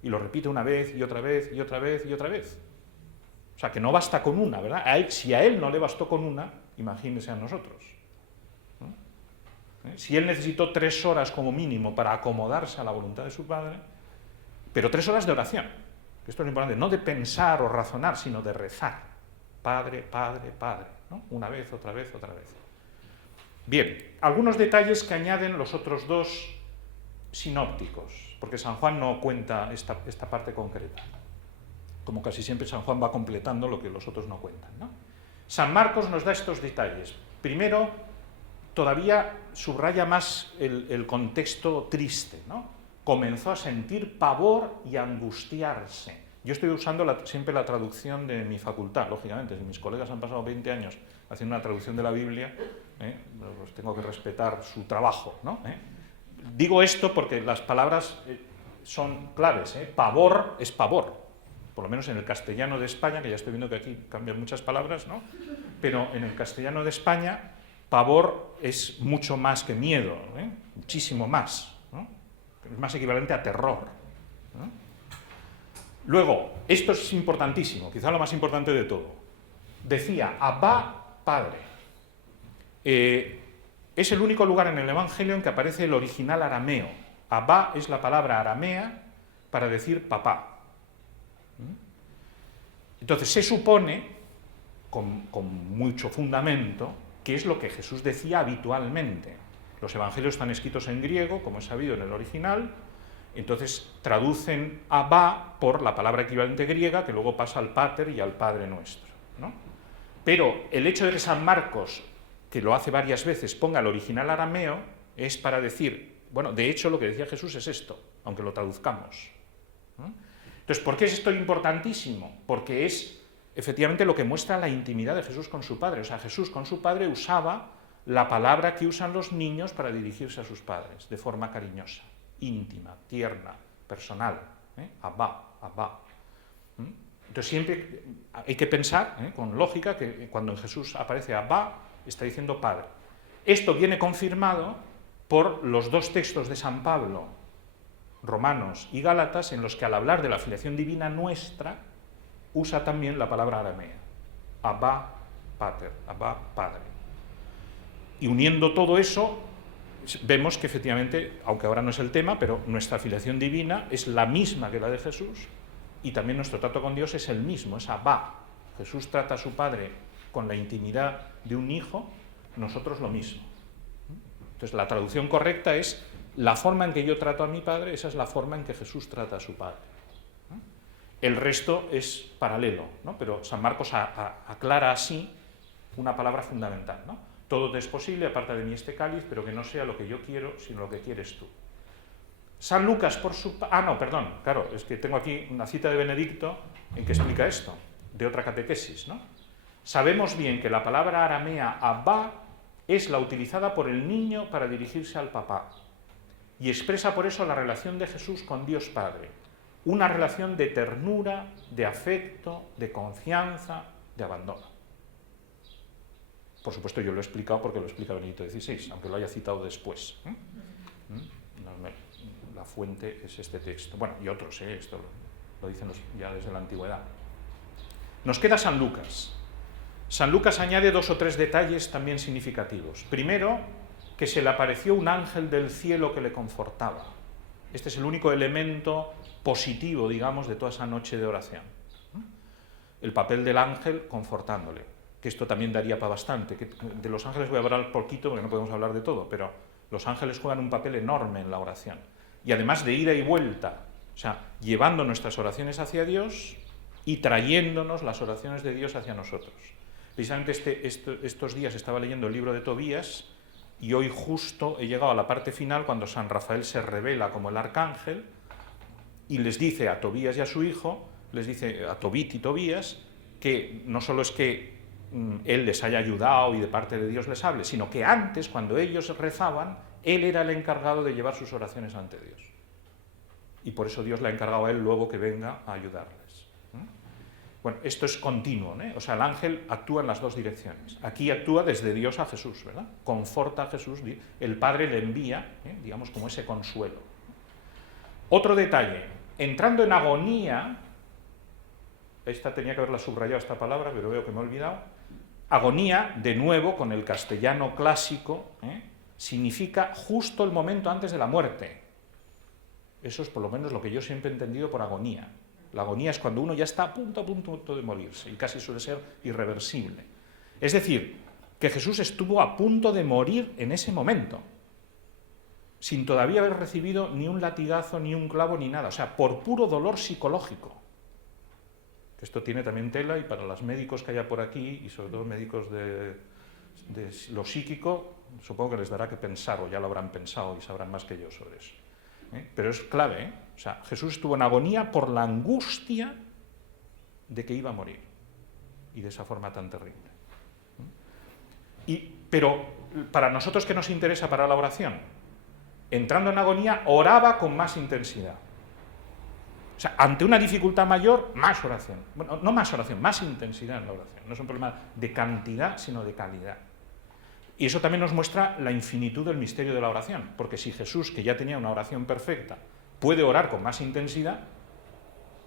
Y lo repite una vez y otra vez y otra vez y otra vez. O sea, que no basta con una, ¿verdad? Si a él no le bastó con una, imagínese a nosotros, ¿no? Si él necesitó 3 horas como mínimo para acomodarse a la voluntad de su Padre, pero 3 horas de oración, que esto es lo importante, no de pensar o razonar, sino de rezar. Padre, Padre, Padre, ¿no? Una vez, otra vez, otra vez. Bien, algunos detalles que añaden los otros 2 sinópticos, porque San Juan no cuenta esta parte concreta. Como casi siempre San Juan va completando lo que los otros no cuentan, ¿no? San Marcos nos da estos detalles. Primero, todavía subraya más el contexto triste, ¿no? Comenzó a sentir pavor y a angustiarse. Yo estoy usando siempre la traducción de mi facultad, lógicamente. Si mis colegas han pasado 20 años haciendo una traducción de la Biblia, pues tengo que respetar su trabajo, ¿no? Digo esto porque las palabras son claves. Pavor es pavor, por lo menos en el castellano de España, que ya estoy viendo que aquí cambian muchas palabras, ¿no? Pero en el castellano de España, pavor es mucho más que miedo, muchísimo más, ¿no? Es más equivalente a terror, ¿no? Luego, esto es importantísimo, quizá lo más importante de todo. Decía, Abba, Padre. Es el único lugar en el Evangelio en que aparece el original arameo. Abba es la palabra aramea para decir papá. Entonces se supone, con mucho fundamento, que es lo que Jesús decía habitualmente. Los evangelios están escritos en griego, como es sabido en el original, entonces traducen Abba por la palabra equivalente griega, que luego pasa al Pater y al Padre Nuestro, ¿no? Pero el hecho de que San Marcos, que lo hace varias veces, ponga el original arameo, es para decir, bueno, de hecho lo que decía Jesús es esto, aunque lo traduzcamos, ¿no? Entonces, ¿por qué es esto importantísimo? Porque es efectivamente lo que muestra la intimidad de Jesús con su Padre. O sea, Jesús con su Padre usaba la palabra que usan los niños para dirigirse a sus padres, de forma cariñosa, íntima, tierna, personal. Abba, Abba. Entonces siempre hay que pensar, con lógica, que cuando en Jesús aparece Abba, está diciendo Padre. Esto viene confirmado por los 2 textos de San Pablo, Romanos y Gálatas, en los que al hablar de la filiación divina nuestra, usa también la palabra aramea. Abba, Pater, Abba, Padre. Y uniendo todo eso, vemos que efectivamente, aunque ahora no es el tema, pero nuestra filiación divina es la misma que la de Jesús, y también nuestro trato con Dios es el mismo, es Abba. Jesús trata a su Padre con la intimidad de un hijo, nosotros lo mismo. Entonces la traducción correcta es: la forma en que yo trato a mi Padre, esa es la forma en que Jesús trata a su Padre. El resto es paralelo, ¿no? Pero San Marcos aclara así una palabra fundamental, ¿no? Todo te es posible, aparta de mí este cáliz, pero que no sea lo que yo quiero, sino lo que quieres tú. San Lucas, por su... claro, es que tengo aquí una cita de Benedicto en que explica esto, de otra catequesis, ¿no? Sabemos bien que la palabra aramea Abba es la utilizada por el niño para dirigirse al papá y expresa por eso la relación de Jesús con Dios Padre, una relación de ternura, de afecto, de confianza, de abandono. Por supuesto, yo lo he explicado porque lo explica Benedicto XVI, aunque lo haya citado después. La fuente es este texto. Bueno, y otros, esto lo dicen ya desde la antigüedad. Nos queda San Lucas. San Lucas añade 2 o 3 detalles también significativos. Primero, que se le apareció un ángel del cielo que le confortaba. Este es el único elemento positivo, digamos, de toda esa noche de oración. El papel del ángel confortándole, que esto también daría para bastante. De los ángeles voy a hablar poquito porque no podemos hablar de todo, pero los ángeles juegan un papel enorme en la oración. Y además de ida y vuelta, o sea, llevando nuestras oraciones hacia Dios y trayéndonos las oraciones de Dios hacia nosotros. Precisamente estos días estaba leyendo el libro de Tobías y hoy justo he llegado a la parte final cuando San Rafael se revela como el arcángel y les dice a Tobías y a su hijo, les dice a Tobit y Tobías, que no solo es que él les haya ayudado y de parte de Dios les hable, sino que antes, cuando ellos rezaban, él era el encargado de llevar sus oraciones ante Dios. Y por eso Dios le ha encargado a él luego que venga a ayudarles. Bueno, esto es continuo, ¿eh? O sea, el ángel actúa en las dos direcciones. Aquí actúa desde Dios a Jesús, ¿verdad? Conforta a Jesús, el Padre le envía, digamos, como ese consuelo. Otro detalle, entrando en agonía, esta tenía que haberla subrayado esta palabra, pero veo que me he olvidado. Agonía, de nuevo, con el castellano clásico, significa justo el momento antes de la muerte. Eso es por lo menos lo que yo siempre he entendido por agonía. La agonía es cuando uno ya está a punto de morirse y casi suele ser irreversible. Es decir, que Jesús estuvo a punto de morir en ese momento, sin todavía haber recibido ni un latigazo, ni un clavo, ni nada. O sea, por puro dolor psicológico. Esto tiene también tela y para los médicos que haya por aquí, y sobre todo médicos de lo psíquico, supongo que les dará que pensar, o ya lo habrán pensado y sabrán más que yo sobre eso. Pero es clave, O sea, Jesús estuvo en agonía por la angustia de que iba a morir, y de esa forma tan terrible. Pero para nosotros, ¿qué nos interesa para la oración? Entrando en agonía, oraba con más intensidad. O sea, ante una dificultad mayor, más oración. Bueno, no más oración, más intensidad en la oración. No es un problema de cantidad, sino de calidad. Y eso también nos muestra la infinitud del misterio de la oración, porque si Jesús, que ya tenía una oración perfecta, puede orar con más intensidad,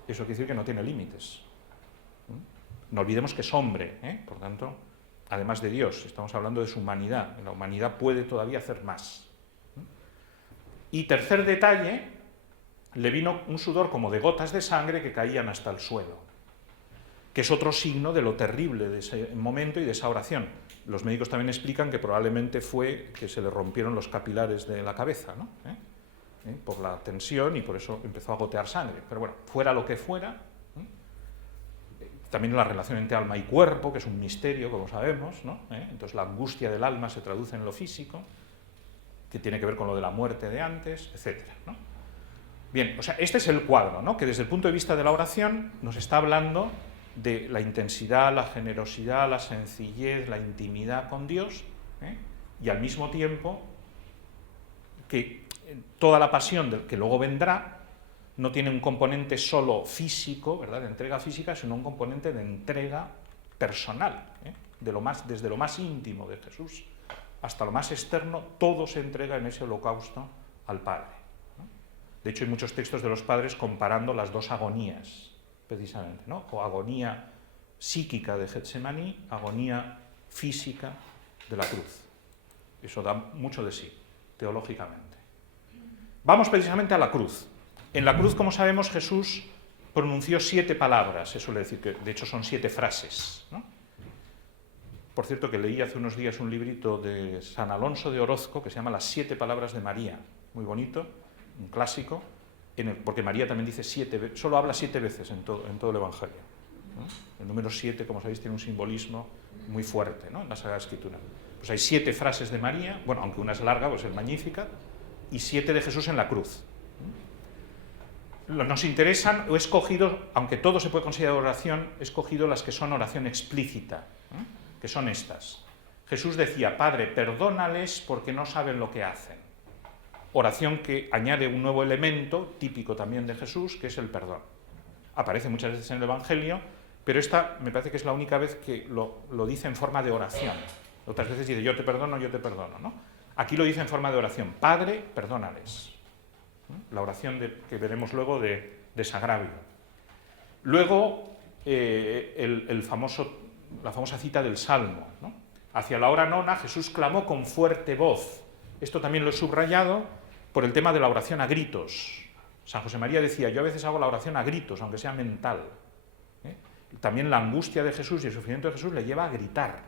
eso quiere decir que no tiene límites. No olvidemos que es hombre, por tanto, además de Dios, estamos hablando de su humanidad. La humanidad puede todavía hacer más. Y tercer detalle, le vino un sudor como de gotas de sangre que caían hasta el suelo, que es otro signo de lo terrible de ese momento y de esa oración. Los médicos también explican que probablemente fue que se le rompieron los capilares de la cabeza, ¿no? Por la tensión, y por eso empezó a gotear sangre. Pero bueno, fuera lo que fuera, también la relación entre alma y cuerpo, que es un misterio, como sabemos, ¿no? Entonces la angustia del alma se traduce en lo físico, que tiene que ver con lo de la muerte de antes, etcétera, ¿no? Bien, o sea, este es el cuadro, ¿no? Que desde el punto de vista de la oración nos está hablando de la intensidad, la generosidad, la sencillez, la intimidad con Dios, y al mismo tiempo que toda la pasión que luego vendrá no tiene un componente solo físico, ¿verdad?, de entrega física, sino un componente de entrega personal, desde lo más íntimo de Jesús hasta lo más externo, todo se entrega en ese holocausto al Padre. De hecho, hay muchos textos de los padres comparando las dos agonías, precisamente, ¿no? O agonía psíquica de Getsemaní, agonía física de la cruz. Eso da mucho de sí, teológicamente. Vamos precisamente a la cruz. En la cruz, como sabemos, Jesús pronunció 7 palabras, se suele decir que de hecho son 7 frases, ¿no? Por cierto, que leí hace unos días un librito de San Alonso de Orozco que se llama Las 7 palabras de María, muy bonito, un clásico, porque María también dice solo habla 7 veces en todo el Evangelio, ¿no? El número 7, como sabéis, tiene un simbolismo muy fuerte, ¿no?, en la Sagrada Escritura. Pues hay 7 frases de María, bueno, aunque una es larga, pues el Magnificat, y 7 de Jesús en la cruz. Nos interesan, he escogido, aunque todo se puede considerar oración, he escogido las que son oración explícita, que son estas. Jesús decía: Padre, perdónales porque no saben lo que hacen. Oración que añade un nuevo elemento, típico también de Jesús, que es el perdón. Aparece muchas veces en el Evangelio, pero esta me parece que es la única vez que lo dice en forma de oración. Otras veces dice: yo te perdono, ¿no? Aquí lo dice en forma de oración: Padre, perdónales. La oración que veremos luego de desagravio. Luego, la famosa cita del Salmo, ¿no? Hacia la hora nona, Jesús clamó con fuerte voz. Esto también lo he subrayado por el tema de la oración a gritos. San José María decía: yo a veces hago la oración a gritos, aunque sea mental. También la angustia de Jesús y el sufrimiento de Jesús le lleva a gritar,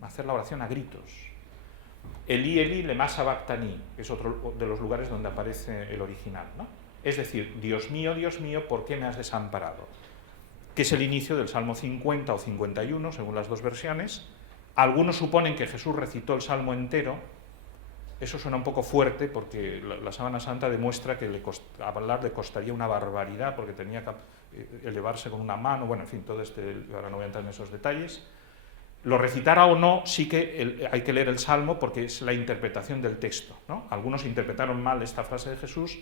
a hacer la oración a gritos. Elí, Elí, lema sabactani, que es otro de los lugares donde aparece el original, ¿no? Es decir, Dios mío, ¿por qué me has desamparado? Que es el inicio del Salmo 50 o 51, según las dos versiones. Algunos suponen que Jesús recitó el Salmo entero. Eso suena un poco fuerte, porque la Sábana Santa demuestra que hablar le costaría una barbaridad, porque tenía que elevarse con una mano, bueno, en fin, ahora no voy a entrar en esos detalles. Lo recitara o no, sí que hay que leer el Salmo, porque es la interpretación del texto, ¿no? Algunos interpretaron mal esta frase de Jesús,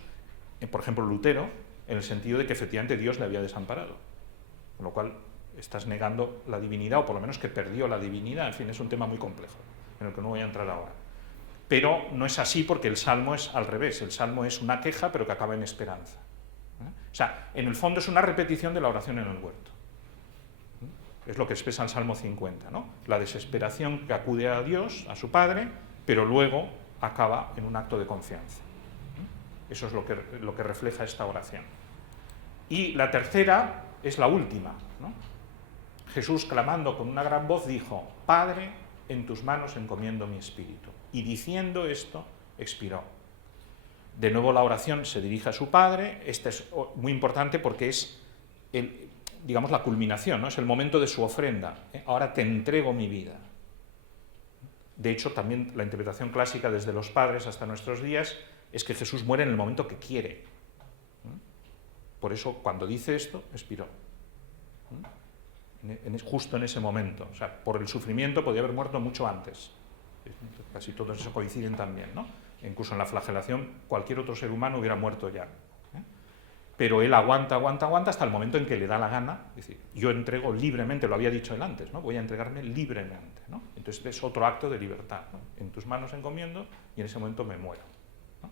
por ejemplo Lutero, en el sentido de que efectivamente Dios le había desamparado, con lo cual estás negando la divinidad, o por lo menos que perdió la divinidad. En fin, es un tema muy complejo, en el que no voy a entrar ahora. Pero no es así, porque el Salmo es al revés. El Salmo es una queja, pero que acaba en esperanza. O sea, en el fondo es una repetición de la oración en el huerto. Es lo que expresa el Salmo 50, ¿no? La desesperación que acude a Dios, a su Padre, pero luego acaba en un acto de confianza. Eso es lo que refleja esta oración. Y la tercera es la última, ¿no? Jesús, clamando con una gran voz, dijo: Padre, en tus manos encomiendo mi espíritu. Y diciendo esto, expiró. De nuevo la oración se dirige a su Padre. Esta es muy importante porque es digamos, la culminación, ¿no? Es el momento de su ofrenda. Ahora te entrego mi vida. De hecho, también la interpretación clásica desde los padres hasta nuestros días es que Jesús muere en el momento que quiere. Por eso, cuando dice esto, expiró. Justo en ese momento. O sea, por el sufrimiento podía haber muerto mucho antes. Casi todos eso coinciden también, ¿no? Incluso en la flagelación, cualquier otro ser humano hubiera muerto ya. Pero él aguanta hasta el momento en que le da la gana. Es decir, yo entrego libremente, lo había dicho él antes, ¿no? Voy a entregarme libremente, ¿no? Entonces es otro acto de libertad, ¿no? En tus manos encomiendo y en ese momento me muero, ¿no?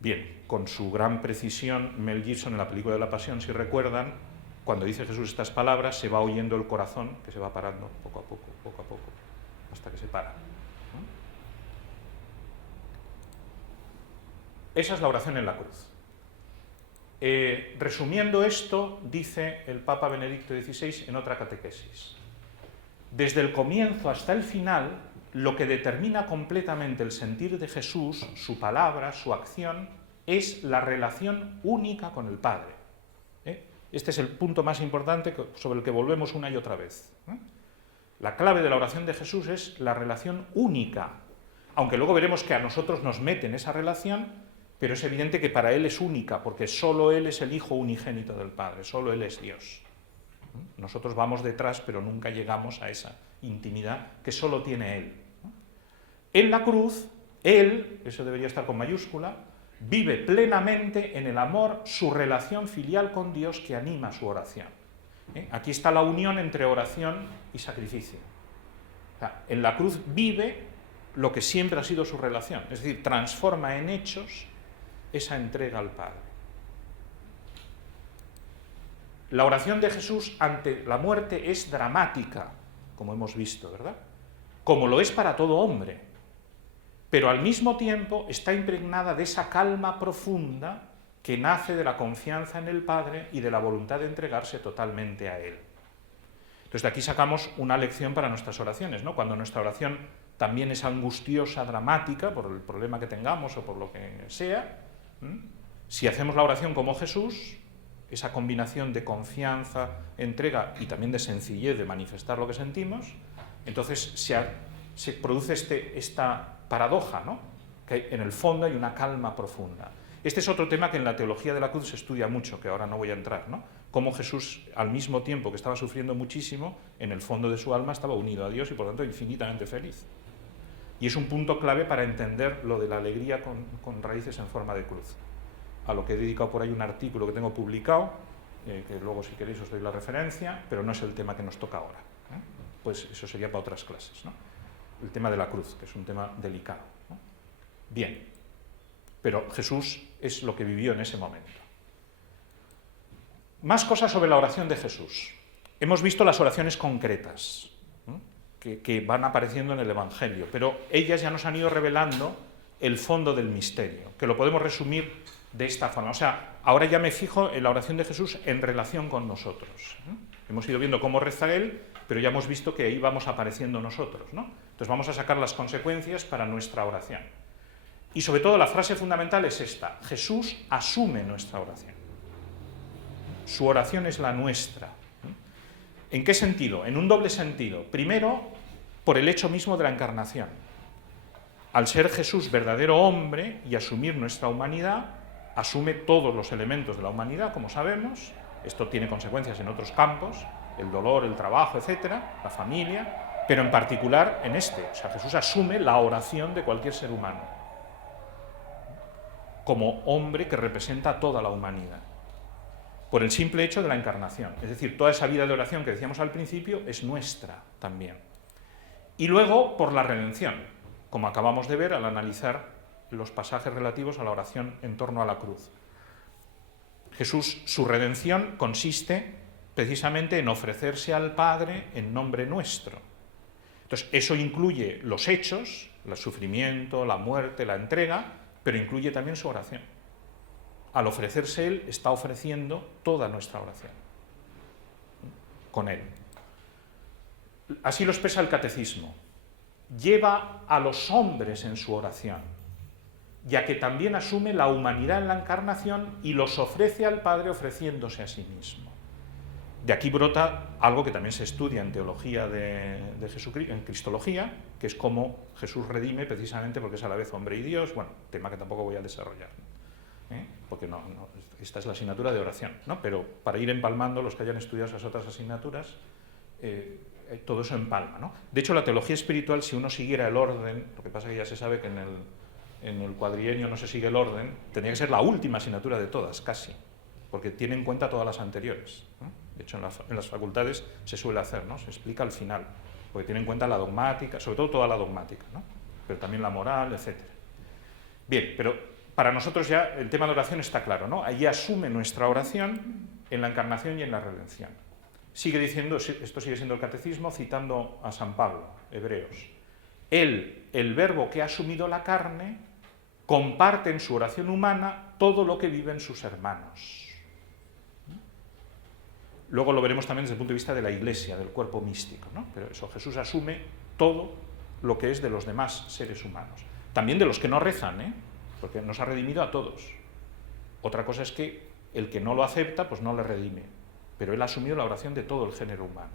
Bien, con su gran precisión, Mel Gibson en la película de la Pasión, si recuerdan, cuando dice Jesús estas palabras, se va oyendo el corazón, que se va parando poco a poco, hasta que se para, ¿no? Esa es la oración en la cruz. Resumiendo esto, dice el Papa Benedicto XVI en otra catequesis: desde el comienzo hasta el final, lo que determina completamente el sentir de Jesús, su palabra, su acción, es la relación única con el Padre. Este es el punto más importante sobre el que volvemos una y otra vez. La clave de la oración de Jesús es la relación única, aunque luego veremos que a nosotros nos mete en esa relación. Pero es evidente que para él es única, porque solo él es el Hijo unigénito del Padre, solo él es Dios. Nosotros vamos detrás, pero nunca llegamos a esa intimidad que solo tiene él. En la cruz, él, eso debería estar con mayúscula, vive plenamente en el amor su relación filial con Dios que anima su oración. Aquí está la unión entre oración y sacrificio. O sea, en la cruz vive lo que siempre ha sido su relación, es decir, transforma en hechos esa entrega al Padre. La oración de Jesús ante la muerte es dramática, como hemos visto, ¿verdad? Como lo es para todo hombre, pero al mismo tiempo está impregnada de esa calma profunda que nace de la confianza en el Padre y de la voluntad de entregarse totalmente a Él. Entonces de aquí sacamos una lección para nuestras oraciones, ¿no? Cuando nuestra oración también es angustiosa, dramática, por el problema que tengamos o por lo que sea, Si hacemos la oración como Jesús, esa combinación de confianza, entrega y también de sencillez de manifestar lo que sentimos, entonces se produce esta paradoja, ¿no? Que en el fondo hay una calma profunda. Este es otro tema que en la teología de la cruz se estudia mucho, que ahora no voy a entrar, ¿no? Cómo Jesús, al mismo tiempo que estaba sufriendo muchísimo, en el fondo de su alma estaba unido a Dios y por lo tanto infinitamente feliz. Y es un punto clave para entender lo de la alegría con raíces en forma de cruz. A lo que he dedicado por ahí un artículo que tengo publicado, que luego si queréis os doy la referencia, pero no es el tema que nos toca ahora. Pues eso sería para otras clases, ¿no? El tema de la cruz, que es un tema delicado, ¿no? Bien, pero Jesús es lo que vivió en ese momento. Más cosas sobre la oración de Jesús. Hemos visto las oraciones concretas, ¿no? que van apareciendo en el Evangelio, pero ellas ya nos han ido revelando el fondo del misterio, que lo podemos resumir de esta forma. O sea, ahora ya me fijo en la oración de Jesús en relación con nosotros. Hemos ido viendo cómo reza Él, pero ya hemos visto que ahí vamos apareciendo nosotros, ¿no? Entonces vamos a sacar las consecuencias para nuestra oración. Y sobre todo la frase fundamental es esta: Jesús asume nuestra oración. Su oración es la nuestra. ¿En qué sentido? En un doble sentido. Primero, por el hecho mismo de la encarnación. Al ser Jesús verdadero hombre y asumir nuestra humanidad, asume todos los elementos de la humanidad, como sabemos. Esto tiene consecuencias en otros campos, el dolor, el trabajo, etcétera, la familia, pero en particular en este. O sea, Jesús asume la oración de cualquier ser humano, como hombre que representa a toda la humanidad, por el simple hecho de la encarnación. Es decir, toda esa vida de oración que decíamos al principio es nuestra también. Y luego, por la redención, como acabamos de ver al analizar los pasajes relativos a la oración en torno a la cruz. Jesús, su redención consiste precisamente en ofrecerse al Padre en nombre nuestro. Entonces, eso incluye los hechos, el sufrimiento, la muerte, la entrega, pero incluye también su oración. Al ofrecerse Él, está ofreciendo toda nuestra oración con Él. Así lo expresa el Catecismo. Lleva a los hombres en su oración, ya que también asume la humanidad en la encarnación y los ofrece al Padre ofreciéndose a sí mismo. De aquí brota algo que también se estudia en teología de Jesucristo, en cristología, que es cómo Jesús redime precisamente porque es a la vez hombre y Dios, bueno, tema que tampoco voy a desarrollar, porque esta es la asignatura de oración, ¿no? Pero para ir empalmando los que hayan estudiado esas otras asignaturas, todo eso empalma, ¿no? De hecho, la teología espiritual, si uno siguiera el orden, lo que pasa es que ya se sabe que en el cuadrienio no se sigue el orden, tendría que ser la última asignatura de todas, casi, porque tiene en cuenta todas las anteriores, ¿no? De hecho, en las facultades se suele hacer, ¿no? Se explica al final, porque tiene en cuenta la dogmática, sobre todo toda la dogmática, ¿no? Pero también la moral, etc. Bien, pero para nosotros ya el tema de oración está claro, ¿no? Allí asume nuestra oración en la encarnación y en la redención. Sigue diciendo, esto sigue siendo el Catecismo, citando a San Pablo, Hebreos. Él, el Verbo que ha asumido la carne, comparte en su oración humana todo lo que viven sus hermanos. Luego lo veremos también desde el punto de vista de la Iglesia, del cuerpo místico, ¿no? Pero eso, Jesús asume todo lo que es de los demás seres humanos. También de los que no rezan, porque nos ha redimido a todos. Otra cosa es que el que no lo acepta, pues no le redime. Pero él ha asumido la oración de todo el género humano.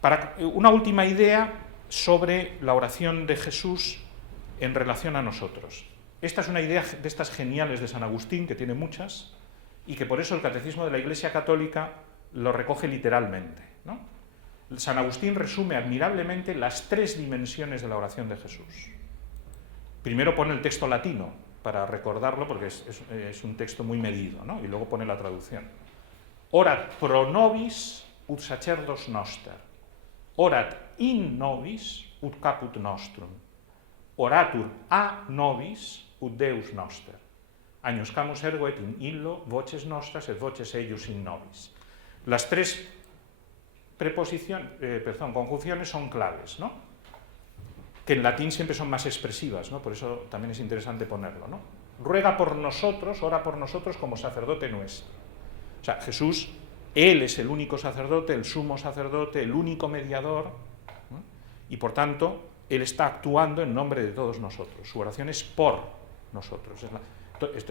Para una última idea sobre la oración de Jesús en relación a nosotros. Esta es una idea de estas geniales de San Agustín, que tiene muchas, y que por eso el Catecismo de la Iglesia Católica lo recoge literalmente, ¿no? San Agustín resume admirablemente las tres dimensiones de la oración de Jesús. Primero pone el texto latino, para recordarlo, porque es un texto muy medido, ¿no? Y luego pone la traducción. Orat pro nobis ut sacerdos noster, orat in nobis ut caput nostrum, oratur a nobis ut Deus noster, agnoscamus ergo et in illo voces nostras et voces eius in nobis. Las tres conjunciones son claves, ¿no? Que en latín siempre son más expresivas, ¿no? Por eso también es interesante ponerlo, ¿no? Ruega por nosotros, ora por nosotros como sacerdote nuestro. O sea, Jesús, Él es el único sacerdote, el sumo sacerdote, el único mediador, ¿no? Y por tanto, Él está actuando en nombre de todos nosotros. Su oración es por nosotros.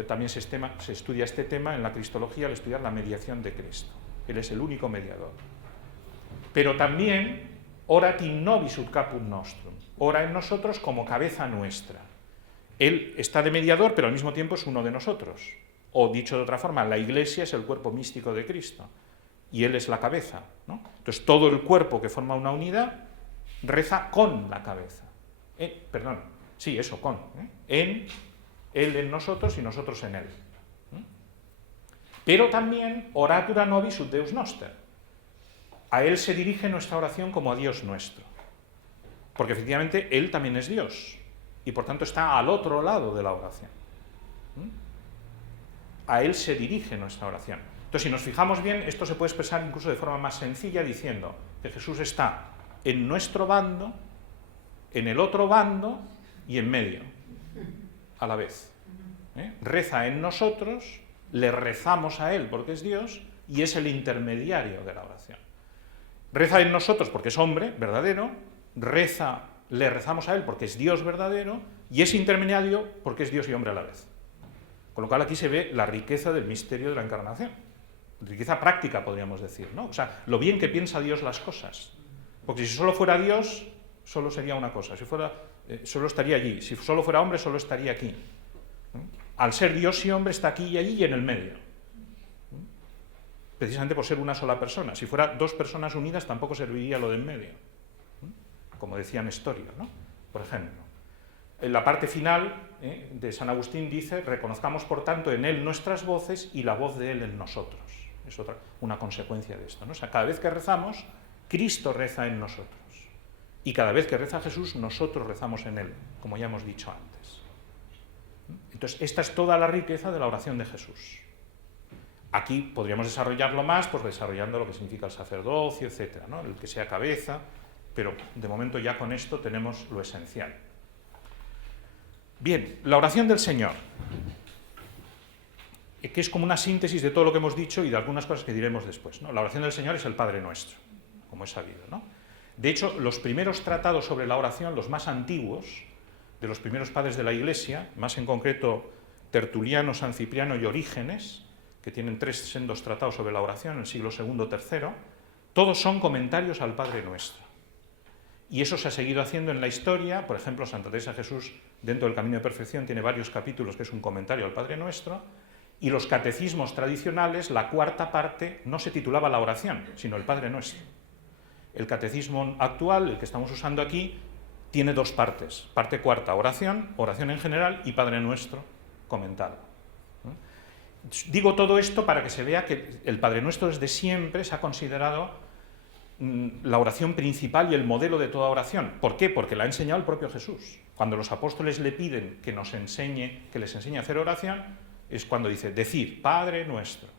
También se estudia este tema en la cristología al estudiar la mediación de Cristo. Él es el único mediador. Pero también, orat in nobis ut caput nostrum, ora en nosotros como cabeza nuestra. Él está de mediador, pero al mismo tiempo es uno de nosotros. O dicho de otra forma, la Iglesia es el cuerpo místico de Cristo y Él es la cabeza, ¿no? Entonces todo el cuerpo que forma una unidad reza con la cabeza. Él en nosotros y nosotros en Él. Pero también oratura nobis ut Deus noster. A Él se dirige nuestra oración como a Dios nuestro. Porque efectivamente Él también es Dios y por tanto está al otro lado de la oración. A Él se dirige nuestra oración. Entonces, si nos fijamos bien, esto se puede expresar incluso de forma más sencilla diciendo que Jesús está en nuestro bando, en el otro bando y en medio, a la vez. Reza en nosotros, le rezamos a Él porque es Dios y es el intermediario de la oración. Reza en nosotros porque es hombre verdadero, le rezamos a Él porque es Dios verdadero y es intermediario porque es Dios y hombre a la vez. Con lo cual aquí se ve la riqueza del misterio de la encarnación. Riqueza práctica, podríamos decir, ¿no? O sea, lo bien que piensa Dios las cosas. Porque si solo fuera Dios, solo sería una cosa. Si fuera, solo estaría allí. Si solo fuera hombre, solo estaría aquí. Al ser Dios y hombre, está aquí y allí y en el medio. Precisamente por ser una sola persona. Si fuera dos personas unidas, tampoco serviría lo del medio. Como decía Nestorio, ¿no? Por ejemplo. En la parte final de San Agustín dice: reconozcamos por tanto en Él nuestras voces y la voz de Él en nosotros. Es una consecuencia de esto, ¿no? O sea, cada vez que rezamos, Cristo reza en nosotros. Y cada vez que reza Jesús, nosotros rezamos en Él, como ya hemos dicho antes. Entonces, esta es toda la riqueza de la oración de Jesús. Aquí podríamos desarrollarlo más, pues desarrollando lo que significa el sacerdocio, etcétera, ¿no? El que sea cabeza, pero de momento ya con esto tenemos lo esencial. Bien, la oración del Señor, que es como una síntesis de todo lo que hemos dicho y de algunas cosas que diremos después, ¿no? La oración del Señor es el Padre Nuestro, como es sabido, ¿no? De hecho, los primeros tratados sobre la oración, los más antiguos, de los primeros padres de la Iglesia, más en concreto Tertuliano, San Cipriano y Orígenes, que tienen 3 sendos tratados sobre la oración en el siglo II, III, todos son comentarios al Padre Nuestro. Y eso se ha seguido haciendo en la historia. Por ejemplo, Santa Teresa de Jesús, dentro del Camino de Perfección, tiene varios capítulos que es un comentario al Padre Nuestro, y los catecismos tradicionales, la cuarta parte, no se titulaba la oración, sino el Padre Nuestro. El catecismo actual, el que estamos usando aquí, tiene 2 partes. Parte cuarta, oración en general, y Padre Nuestro, comentado. Digo todo esto para que se vea que el Padre Nuestro desde siempre se ha considerado la oración principal y el modelo de toda oración. ¿Por qué? Porque la ha enseñado el propio Jesús. Cuando los apóstoles le piden que les enseñe a hacer oración, es cuando dice: decid, Padre Nuestro.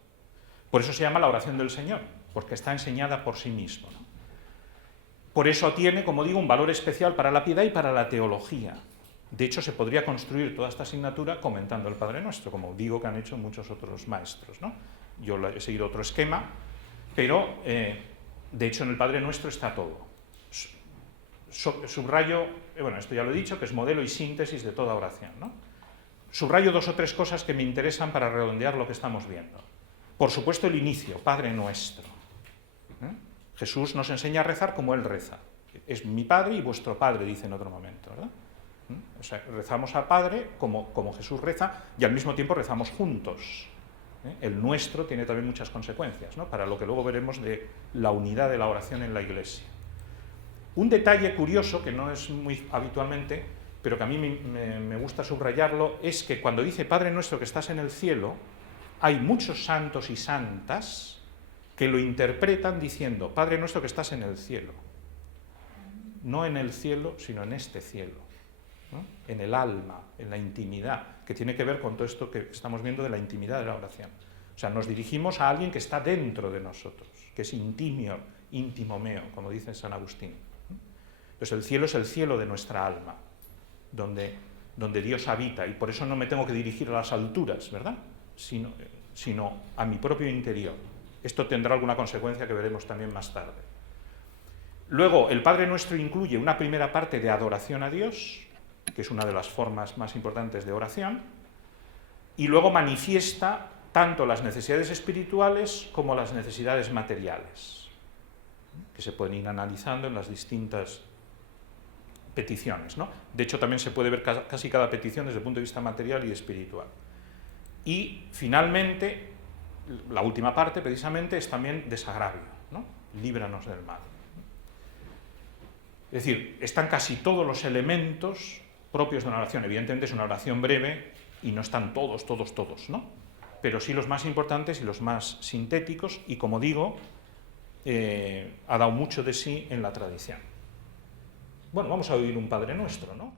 Por eso se llama la oración del Señor, porque está enseñada por sí mismo, ¿no? Por eso tiene, como digo, un valor especial para la piedad y para la teología. De hecho, se podría construir toda esta asignatura comentando el Padre Nuestro, como digo que han hecho muchos otros maestros, ¿no? Yo he seguido otro esquema, pero de hecho en el Padre Nuestro está todo. Subrayo, esto ya lo he dicho, que es modelo y síntesis de toda oración, ¿no? Subrayo 2 o 3 cosas que me interesan para redondear lo que estamos viendo. Por supuesto, el inicio, Padre Nuestro. Jesús nos enseña a rezar como Él reza. Es mi Padre y vuestro Padre, dice en otro momento, ¿verdad? O sea, rezamos al Padre como Jesús reza y al mismo tiempo rezamos juntos. El nuestro tiene también muchas consecuencias, ¿no? Para lo que luego veremos de la unidad de la oración en la Iglesia. Un detalle curioso, que no es muy habitualmente, pero que a mí me gusta subrayarlo, es que cuando dice Padre Nuestro que estás en el cielo, hay muchos santos y santas que lo interpretan diciendo Padre Nuestro que estás en el cielo. No en el cielo, sino en este cielo, ¿no? En el alma, en la intimidad, que tiene que ver con todo esto que estamos viendo de la intimidad de la oración. O sea, nos dirigimos a alguien que está dentro de nosotros, que es íntimo meo, como dice San Agustín. Entonces el cielo es el cielo de nuestra alma, donde Dios habita, y por eso no me tengo que dirigir a las alturas, ¿verdad? Sino a mi propio interior. Esto tendrá alguna consecuencia que veremos también más tarde. Luego, el Padre Nuestro incluye una primera parte de adoración a Dios, que es una de las formas más importantes de oración, y luego manifiesta tanto las necesidades espirituales como las necesidades materiales, que se pueden ir analizando en las distintas peticiones, ¿no? De hecho, también se puede ver casi cada petición desde el punto de vista material y espiritual. Y, finalmente, la última parte, precisamente, es también desagravio, ¿no? Líbranos del mal. Es decir, están casi todos los elementos propios de una oración. Evidentemente es una oración breve y no están todos, ¿no? Pero sí los más importantes y los más sintéticos, y, como digo, ha dado mucho de sí en la tradición. Bueno, vamos a oír un Padre Nuestro, ¿no?